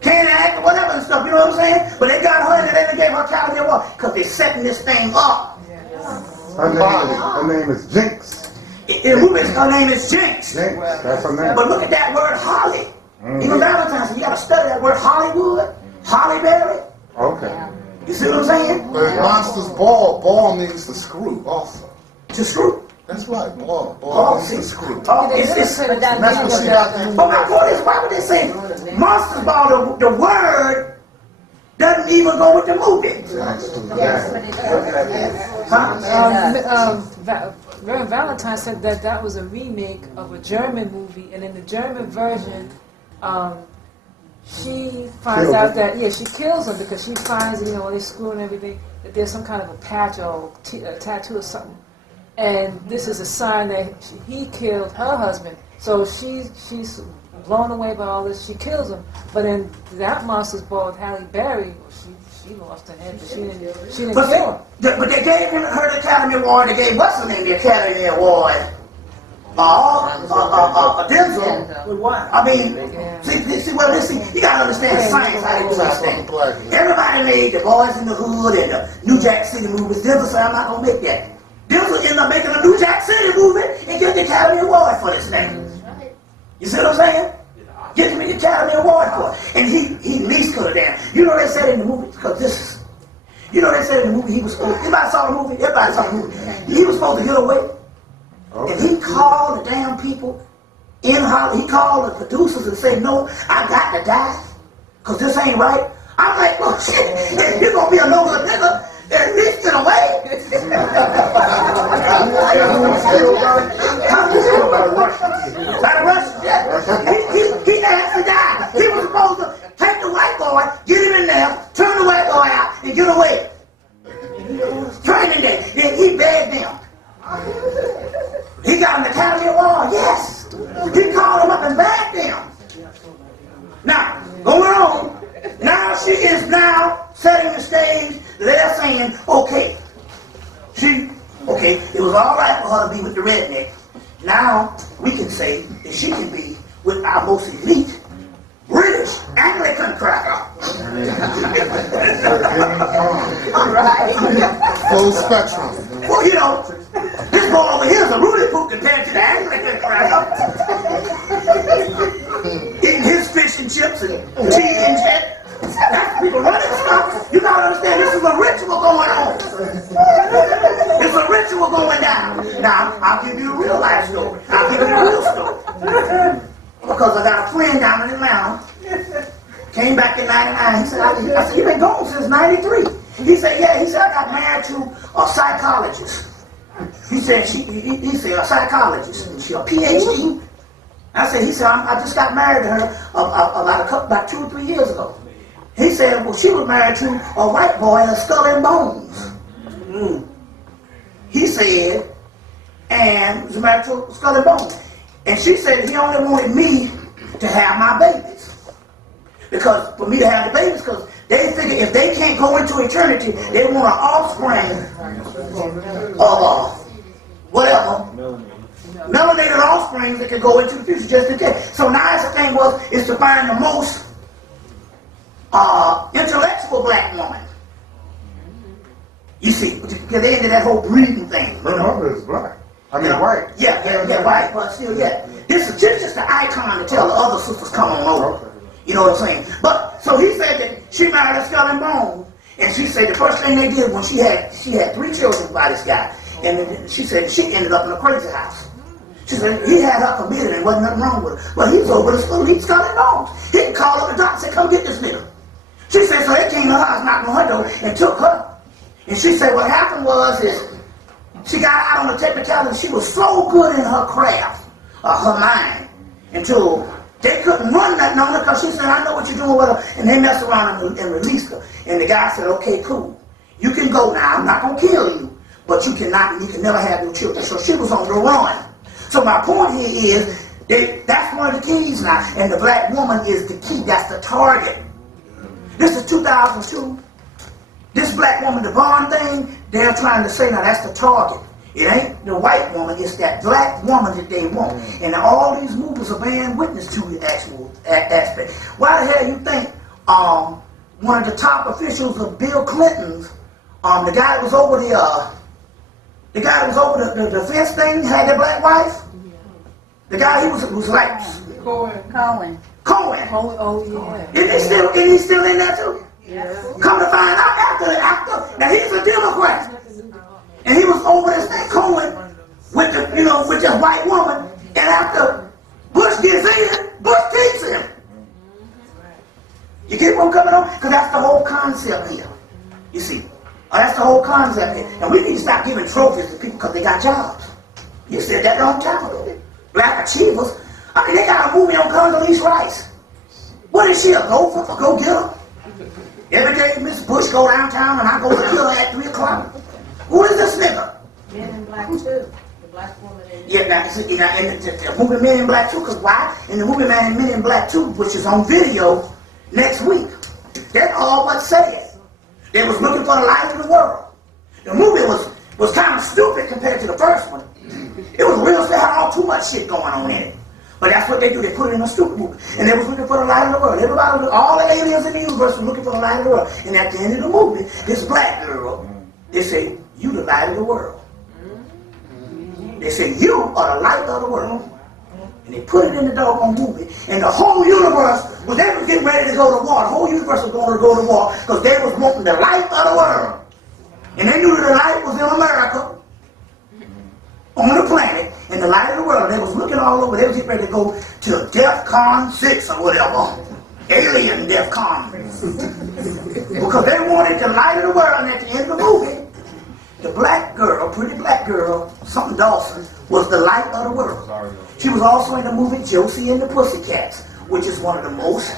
Can't act or whatever and stuff, you know what I'm saying? But they got her and they gave her Academy Award because they're setting this thing up. her name is Jinx. In the movie, her name is Jinx. Jinx, that's her name. But look at that word Holly. Even Valentine's, you got to study that word Hollywood, Holly Berry. Okay. You see what I'm saying? But Monsters ball means to screw also. To screw. That's right, ball means See, to screw. it's, That's what she got to do. but my point is, why would they say Monsters Ball? The word doesn't even go with the movie. Reverend Valentine said that was a remake of a German movie, and in the German version, she finds out that, she kills him because she finds, when they screw and everything, that there's some kind of a patch or a tattoo or something. And this is a sign that he killed her husband. So she's blown away by all this. She kills him. But in that Monsters Ball with Halle Berry, she lost her head, but she didn't kill him. But they gave her the Academy Award. They gave what's her name the Academy Award? Denzel. With what? I mean, see, you gotta understand science, how they do this thing. Everybody made the Boys in the Hood and the New Jack City movies. Denzel said, I'm not gonna make that. Denzel ended up making a New Jack City movie and get the Academy Award for this thing. You see what I'm saying? Get me the Academy Award for it. And he least could have damn. You know they said in the movie, because they said in the movie he was supposed to, everybody saw the movie? Everybody saw the movie. He was supposed to get away. Okay. And he called the damn people in Hollywood. He called the producers and said, no, I got to die, because this ain't right. I'm like, well, shit, if you're going to be a no-good nigga, at least get away. By the Russians, yeah. He asked to die. He was supposed to take the white boy, get him in there, turn the white boy out, and get away. Training day. Then he begged them. He got an Academy Award, yes. He called him up and begged them. Now, going on, now she is now setting the stage. They're saying, okay, it was all right for her to be with the redneck. Now we can say that she can be with our most elite British Anglican cracker. Full spectrum. Well, this boy over here is a Rudy Poop compared to the Anglican cracker. Eating his fish and chips and tea and shit. That's people running stuff. You gotta understand, this is a ritual going on. It's a ritual going down. Now, I'll give you a real life story. I'll give you a real story. Because I got a friend down in Atlanta. Came back in 99. He said, I said, you've been gone since 93. He said, yeah. He said, I got married to a psychologist. He said, he said, a psychologist. She a PhD. He said, I just got married to her about 2 or 3 years ago. He said, well, she was married to a white boy in a skull and bones. He said, and was married to a skull and bones. And she said he only wanted me to have my babies. Because, for me to have the babies, because they figure if they can't go into eternity, they want an offspring of whatever. Melanated offspring that can go into the future just in case. So now the thing is to find the most intellectual black woman. You see, because they ended that whole breeding thing. Her mother is black. I mean, white. Yeah, white, but still, yeah. This is just the icon to tell the other sisters come on over. Okay. You know what I'm saying? But, so he said that she married a skull and bone, and she said the first thing they did when she had 3 children by this guy, and then she said she ended up in a crazy house. She said he had her committed and wasn't nothing wrong with her. But he's over the skull and bones. He can call up the doctor and say, come get this nigga. She said, so they came to her house, knocked on her door, and took her. And she said what happened was she got out on the technicality. She was so good in her craft, her mind, until they couldn't run nothing on her because she said, I know what you're doing with her. And they messed around and released her. And the guy said, okay, cool. You can go now. I'm not going to kill you. But you can never have no children. So she was on the run. So my point here is, that's one of the keys now. And the black woman is the key. That's the target. This is 2002. This black woman, the Bond thing, they're trying to say, now that's the target. It ain't the white woman, it's that black woman that they want. And all these movies are bearing witness to the actual aspect. Why the hell you think one of the top officials of Bill Clinton's, the guy that was over the defense thing, had that black wife? The guy, he was like Cohen. Cohen. Oh yeah. Isn't he still in there too? Yeah. Come to find out after, now he's a Democrat. And he was over this thing, Cohen, with the white woman, and after Bush gets in, Bush keeps him. You get what I'm coming on? Because that's the whole concept here. You see, that's the whole concept here. And we need to stop giving trophies to people because they got jobs. You said that a long time ago. Black achievers. I mean, they got a movie on Condoleezza Rice. What is she, a gopher, a go-getter? Every day Miss Bush go downtown and I go to kill her at 3 o'clock. Who is this nigga? Men in Black too. The black woman in Yeah, now, in the movie Men in Black 2, because why? In the movie Men in Black 2, which is on video next week, that's all but said. They was looking for the light of the world. The movie was kind of stupid compared to the first one. It was real, they had all too much shit going on in it. But that's what they do, they put it in a stupid movie. And they was looking for the light of the world. Everybody, all the aliens in the universe were looking for the light of the world. And at the end of the movie, this black girl, they say, you the light of the world. They say, you are the light of the world. And they put it in the doggone movie. And the whole universe, was they was getting ready to go to war. The whole universe was going to go to war because they was wanting the light of the world. And they knew that the light was in America, on the planet, and the light of the world. They was looking all over. They was getting ready to go to DEFCON 6 or whatever. Alien DEFCON. Because they wanted the light of the world. And at the end of the movie, the black girl, pretty black girl, something Dawson, was the light of the world. She was also in the movie Josie and the Pussycats, which is one of the most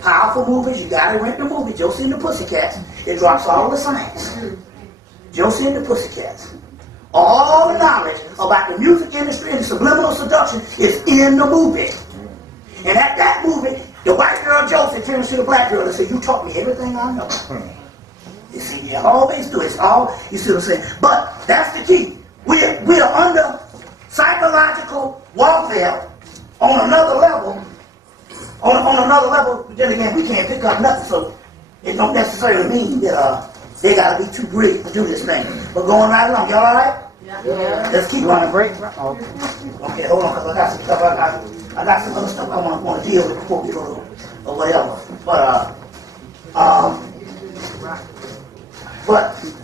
powerful movies. You gotta rent the movie, Josie and the Pussycats. It drops all the science. Josie and the Pussycats. All the knowledge about the music industry and subliminal seduction is in the movie. And at that movie, the white girl Josie turns to the black girl and says, you taught me everything I know. You see, you always do it. It's all, you see what I'm saying? But that's the key. We are under psychological warfare on another level. On another level, then again, we can't pick up nothing, so it don't necessarily mean that they got to be too brilliant to do this thing. But going right along, y'all all right? Yeah. Let's keep on. Break. Okay, hold on, because I got some stuff. I got some other stuff I want to deal with before we go to or whatever. But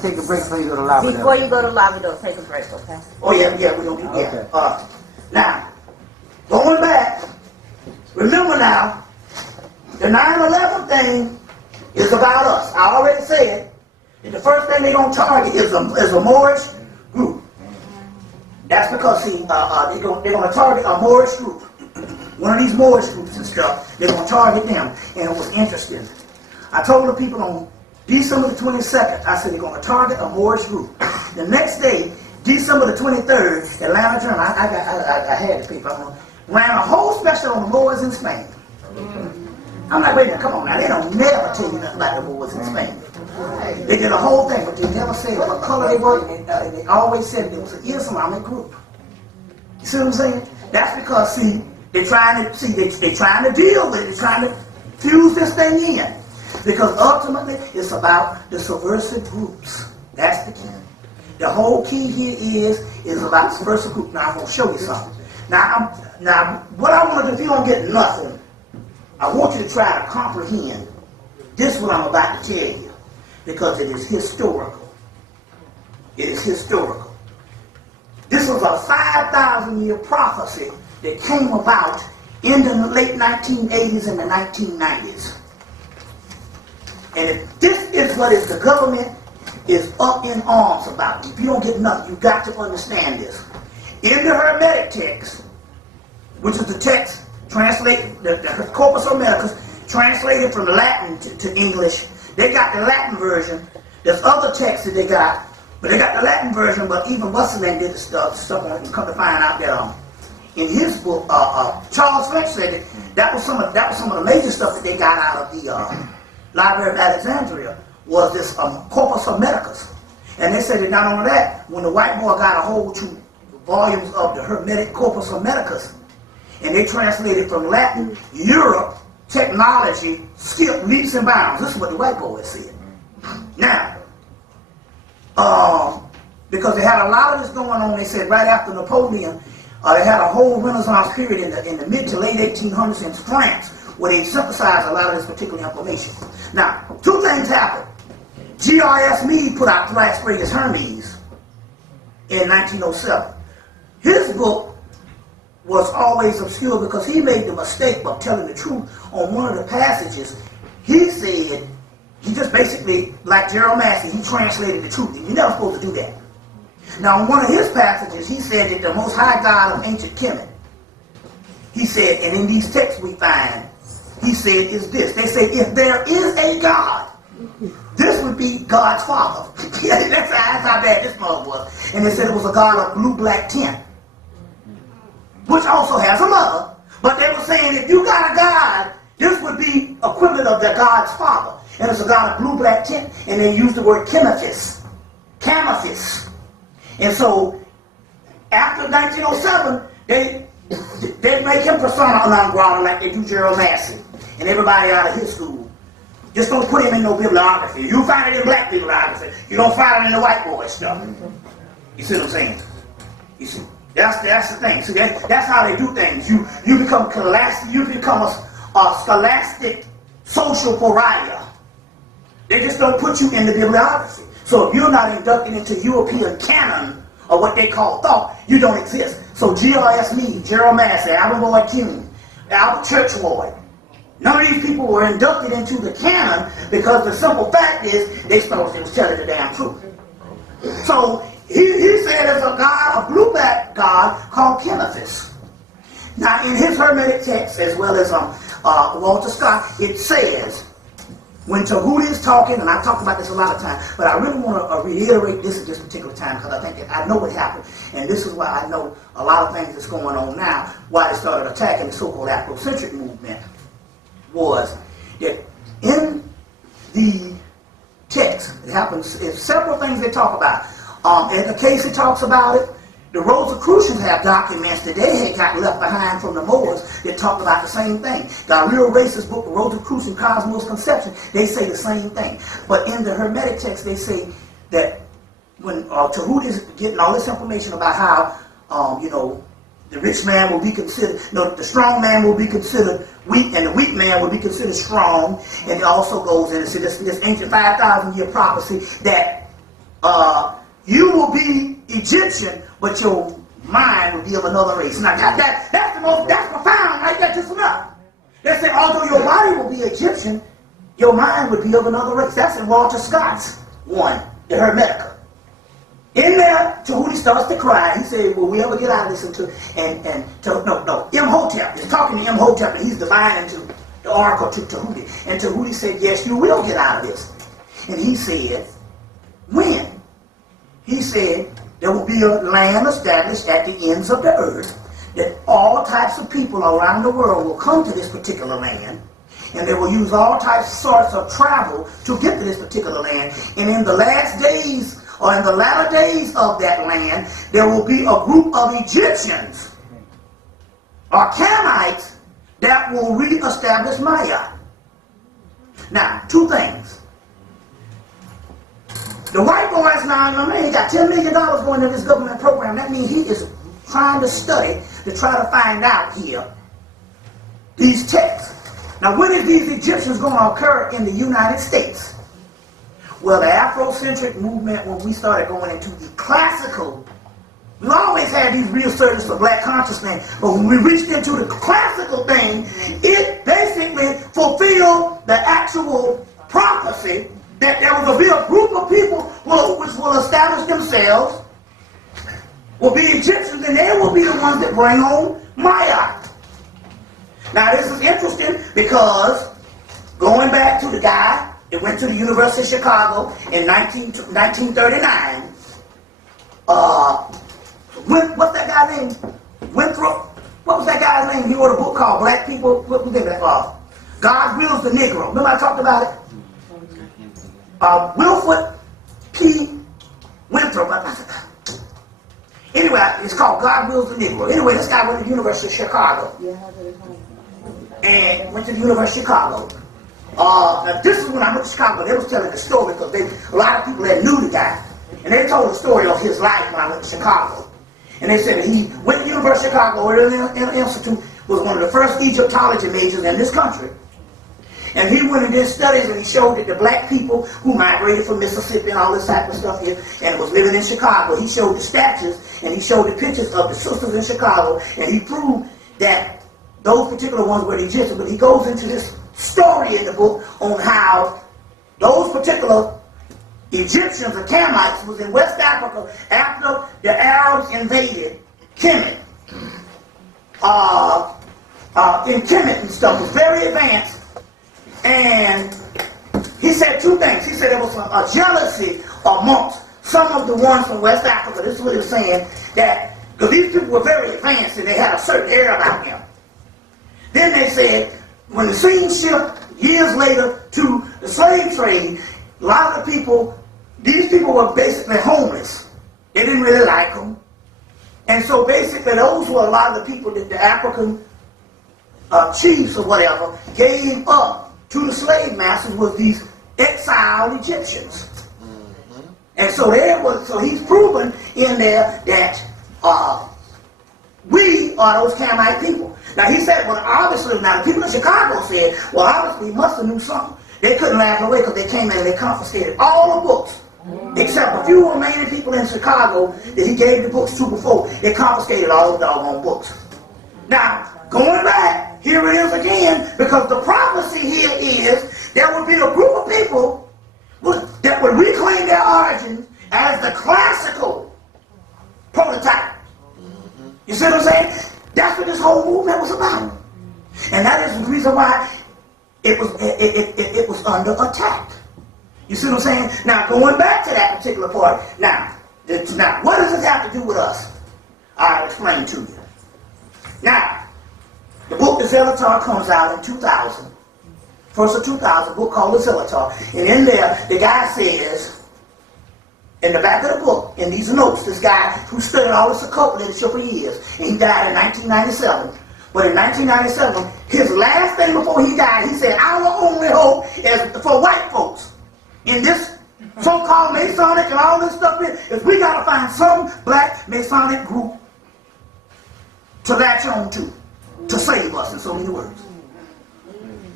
Take a break before you go to lava. Before you go to Lavador, take a break, okay? oh yeah, we don't do that. Okay. Now, going back, remember now, the 9/11 thing is about us. I already said that the first thing they're going to target is a Moorish group. That's because, see, they're going to target a Moorish group. One of these Moorish groups and stuff, they're going to target them. And it was interesting. I told the people on December the 22nd, I said they're going to target a Moorish group. The next day, December the 23rd, Atlanta Journal, I had the paper, ran a whole special on the Moors in Spain. I'm like, wait a minute, come on now, they don't never tell you nothing about the Moors in Spain. They did a whole thing, but they never said what color they were, and they always said it was an Islamic group. You see what I'm saying? That's because, see, they're trying to deal with it, they're trying to fuse this thing in. Because ultimately, it's about the subversive groups. That's the key. The whole key here is about subversive groups. Now, I'm going to show you something. Now, what I want to do, if you don't get nothing, I want you to try to comprehend this what I'm about to tell you. Because it is historical. It is historical. This was a 5,000-year prophecy that came about in the late 1980s and the 1990s. And if this is what is the government is up in arms about, if you don't get nothing, you've got to understand this. In the Hermetic text, which is the text translated, the Corpus Hermeticus, translated from Latin to English, they got the Latin version. There's other texts that they got, but they got the Latin version, but even Busselman did the stuff on it, and come to find out that in his book, Charles French said that was some of the major stuff that they got out of the Library of Alexandria, was this Corpus Hermeticus. And they said that not only that, when the white boy got a hold to volumes of the Hermetic Corpus Hermeticus, and they translated from Latin, Europe, technology, skipped leaps and bounds. This is what the white boys said. Now, because they had a lot of this going on, they said right after Napoleon, they had a whole Renaissance period in the mid to late 1800s in France, where they synthesized a lot of this particular information. Now, two things happened. G.R.S. Mead put out Thrice Greatest Hermes in 1907. His book was always obscure because he made the mistake of telling the truth on one of the passages. He said, he just basically, like Gerald Massey, he translated the truth, and you're never supposed to do that. Now, in one of his passages, he said that the Most High God of ancient Kemet, he said, and in these texts we find, he said, is this. They say, if there is a God, this would be God's father. That's how bad this mother was. And they said it was a God of blue-black tint, which also has a mother. But they were saying, if you got a God, this would be equivalent of their God's father. And it's a God of blue-black tint, and they use the word Chemathis. Chemathis. And so, after 1907, they make him persona non grata like they do Gerald Massey and everybody out of his school. Just don't put him in no bibliography. You find it in black bibliography. You don't find it in the white boy stuff. You see what I'm saying? You see, that's the thing. See, that's how they do things. You become scholastic. You become a scholastic social pariah. They just don't put you in the bibliography. So if you're not inducted into European canon or what they call thought, you don't exist. So G.R.S. Mead, Gerald Massey, Alvin Boyd Kuhn, Albert Churchward, none of these people were inducted into the canon because the simple fact is they supposed to was telling the damn truth. So he said there's a God, a blue-black God called Chemathis. Now in his Hermetic text, as well as Walter Scott, it says, when Tahuti is talking, and I've talked about this a lot of times, but I really want to reiterate this at this particular time because I think that I know what happened, and this is why I know a lot of things that's going on now, why they started attacking the so-called Afrocentric movement, was that in the text, it happens, there's several things they talk about. In the case it talks about it, the Rosicrucians have documents that they had got left behind from the Moors that talk about the same thing. The real racist book, the Rosicrucian Cosmos Conception, they say the same thing. But in the Hermetic text, they say that when Tahuti is getting all this information about how, the rich man will be considered, the strong man will be considered weak, and the weak man will be considered strong. And it also goes into this ancient 5,000-year prophecy that you will be Egyptian, but your mind will be of another race. Now that's profound, right? That's just enough. They say, although your body will be Egyptian, your mind would be of another race. That's in Walter Scott's one, the Hermetica. In there, Tahuti starts to cry. He said, will we ever get out of this? Imhotep is talking to Imhotep, and he's divining to the oracle to Tahuti. And Tahuti said, yes, you will get out of this. And he said, when? He said, there will be a land established at the ends of the earth, that all types of people around the world will come to this particular land, and they will use all types sorts of travel to get to this particular land. And in the last days, or in the latter days of that land, there will be a group of Egyptians or Canaanites that will re-establish Maya. Now, two things. The white boys now, man, he got $10 million going into this government program. That means he is trying to study to try to find out here these texts. Now, when is these Egyptians going to occur in the United States? Well, the Afrocentric movement, when we started going into the classical, we always had these reassertions of black consciousness, but when we reached into the classical thing, it basically fulfilled the actual prophecy that there will be a group of people which will establish themselves, will be Egyptians, and they will be the ones that bring on Maya. Now this is interesting because going back to the guy that went to the University of Chicago in 1939, what's that guy's name? Winthrop? What was that guy's name? He wrote a book called Black People. What was that? God Wills the Negro. Remember I talked about it? Wilford P. Winthrop. Anyway, it's called God Wills the Negro. Anyway, this guy went to the University of Chicago. And went to the University of Chicago. Now this is when I went to Chicago. They was telling the story because a lot of people that knew the guy. And they told the story of his life when I went to Chicago. And they said that he went to the University of Chicago, where the institute was one of the first Egyptology majors in this country. And he went and did studies, and he showed that the black people who migrated from Mississippi and all this type of stuff here, and was living in Chicago, he showed the statues, and he showed the pictures of the sisters in Chicago, and he proved that those particular ones were the Egyptians. But he goes into this story in the book on how those particular Egyptians or Canaanites was in West Africa after the Arabs invaded Kemet. In Kemet and stuff was very advanced. And he said two things. He said there was a jealousy amongst some of the ones from West Africa. This is what he was saying, that because these people were very advanced and they had a certain air about them. Then they said, when the scene shifted years later to the slave trade, a lot of the people, these people were basically homeless. They didn't really like them. And so basically those were a lot of the people that the African chiefs or whatever gave up to the slave masters, was these exiled Egyptians. And so so he's proven in there that we are those Canaanite people. Now he said, well obviously, now the people in Chicago said, well obviously he must have knew something. They couldn't laugh away because they came in and they confiscated all the books. Except a few remaining people in Chicago that he gave the books to before. They confiscated all the doggone books. Now, going back, here it is again, because the prophecy here is there will be a group of people that will reclaim their origins as the classical prototype. You see what I'm saying? That's what this whole movement was about. And that is the reason why it was under attack. You see what I'm saying? Now, going back to that particular part, now, what does this have to do with us? I'll explain to you. Now, the book The Zelator comes out in 2000. First of 2000, a book called The Zelator. And in there, the guy says, in the back of the book, in these notes, this guy who studied all this occult literature for years, and he died in 1997. But in 1997, his last thing before he died, he said, our only hope is for white folks in this so-called Masonic and all this stuff is we got to find some black Masonic group to latch on to save us, in so many words.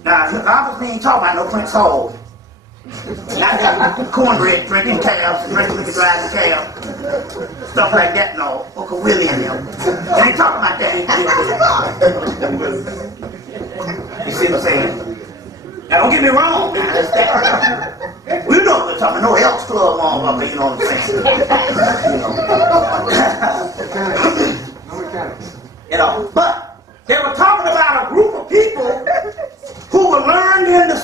Now, obviously ain't talking about no Prince Hall. Not got cornbread drinking calves, drinking liquor driving calves, stuff like that, no. Uncle Willie and them. They ain't talking about that. You see what I'm saying? Now, don't get me wrong, now, that's that. We know we're talking no Elks Club on, you know what I'm saying? You know, but they were talking about a group of people who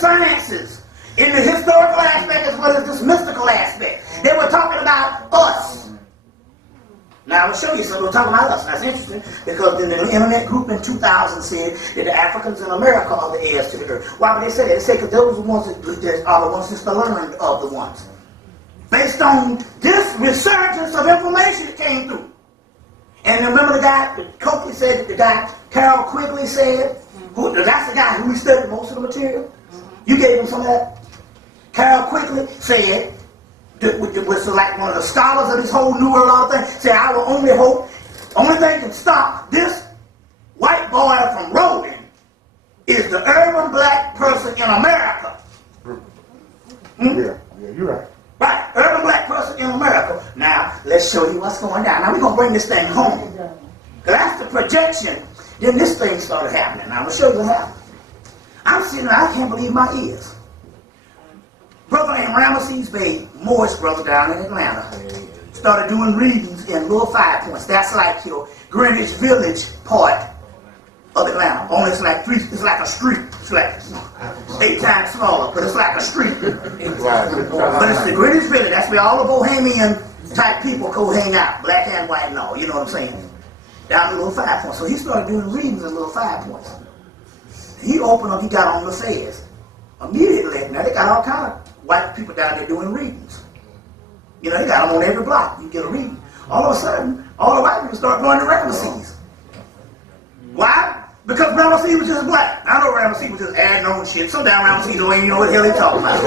sciences, in the historical aspect as well as this mystical aspect. They were talking about us. Now, I'll show you something. We're talking about us. That's interesting because in the internet group in 2000 said that the Africans in America are the heirs to the earth. Why would they say that? They say because those are the ones that are the ones that's learned of the ones. Based on this resurgence of information that came through. And remember the guy, Coakley said, the guy, Carol Quigley said, that's the guy who studied most of the material. You gave him some of that. Carol Quigley said, was like one of the scholars of this whole New World thing, said, our only hope, only thing can stop this white boy from rolling is the urban black person in America. Yeah, you're right. Right, urban black person in America. Now, let's show you what's going down. Now, we're going to bring this thing home. Because that's the projection. Then this thing started happening. Now, I'm going to show you what happened. I'm sitting there, I can't believe my ears. Brother named Ramesses Bay, Morris brother down in Atlanta, started doing readings in little 5 points. That's like your Greenwich Village part of Atlanta. Only it's like a street. It's like 8 times smaller, but it's like a street. But it's the Greenwich Village. That's where all the Bohemian type people go hang out, black and white and all. You know what I'm saying? Down in little 5 points. So he started doing readings in little 5 points. He opened up. He got on the fairs immediately. Now they got all kind of white people down there doing readings. You know, they got them on every block. You get a reading. All of a sudden, all the white people start going to Ramesses. Why? Because Ramesses was just black. I know Ramesses was just adding on shit. Sometimes Ramesses don't even know what the hell he talking about.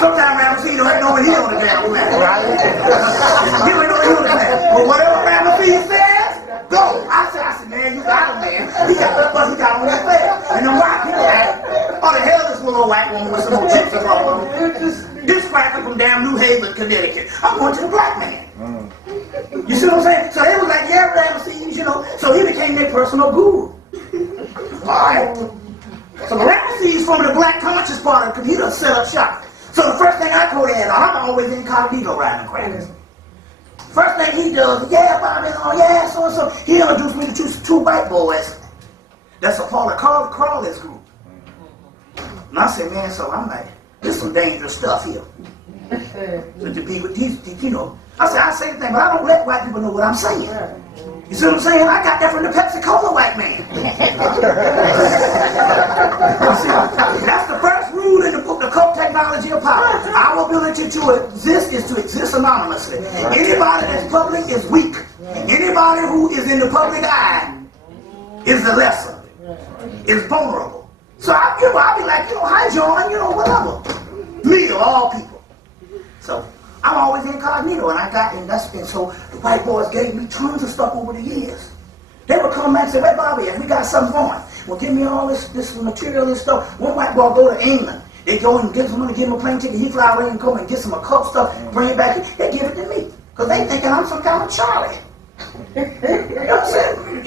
Sometimes Ramesses don't even know what he on the damn planet. He don't know what he on the planet. But whatever Ramesses says, go. I said, man, you got him, man. He got on that fair. And then white people ask, oh, the hell is this little white woman with some old gypsy problem? This cracker from damn New Haven, Connecticut. I'm going to the black man. You see what I'm saying? So they was like, yeah, Ramesses, you know. So he became their personal guru. Alright. So Ramesses from the black conscious part of the computer set up shop. So the first thing I told him, I'm always incognito riding crackers. First thing he does, yeah, Bobby, oh yeah, so and so. He introduced me to two white boys. That's a part of Crawley's group. And I said, man, so I'm like, there's some dangerous stuff here. To be with these, you know. I say the thing, but I don't let white people know what I'm saying. You see what I'm saying? I got that from the Pepsi-Cola white man. That's the first rule in the book, The Occult Technology of Power. Our ability to exist is to exist anonymously. Anybody that's public is weak. Anybody who is in the public eye is the lesser, is vulnerable. So I'll be like, hi John, whatever. Me of all people. So I'm always incognito, and so the white boys gave me tons of stuff over the years. They would come back and say, wait, Bobby, we got something going. Well, give me all this material and stuff. One white boy go to England. They go and give someone to give him a plane ticket. He fly away and come and get some occult stuff, bring it back. They give it to me because they thinking I'm some kind of Charlie. You know what I'm saying?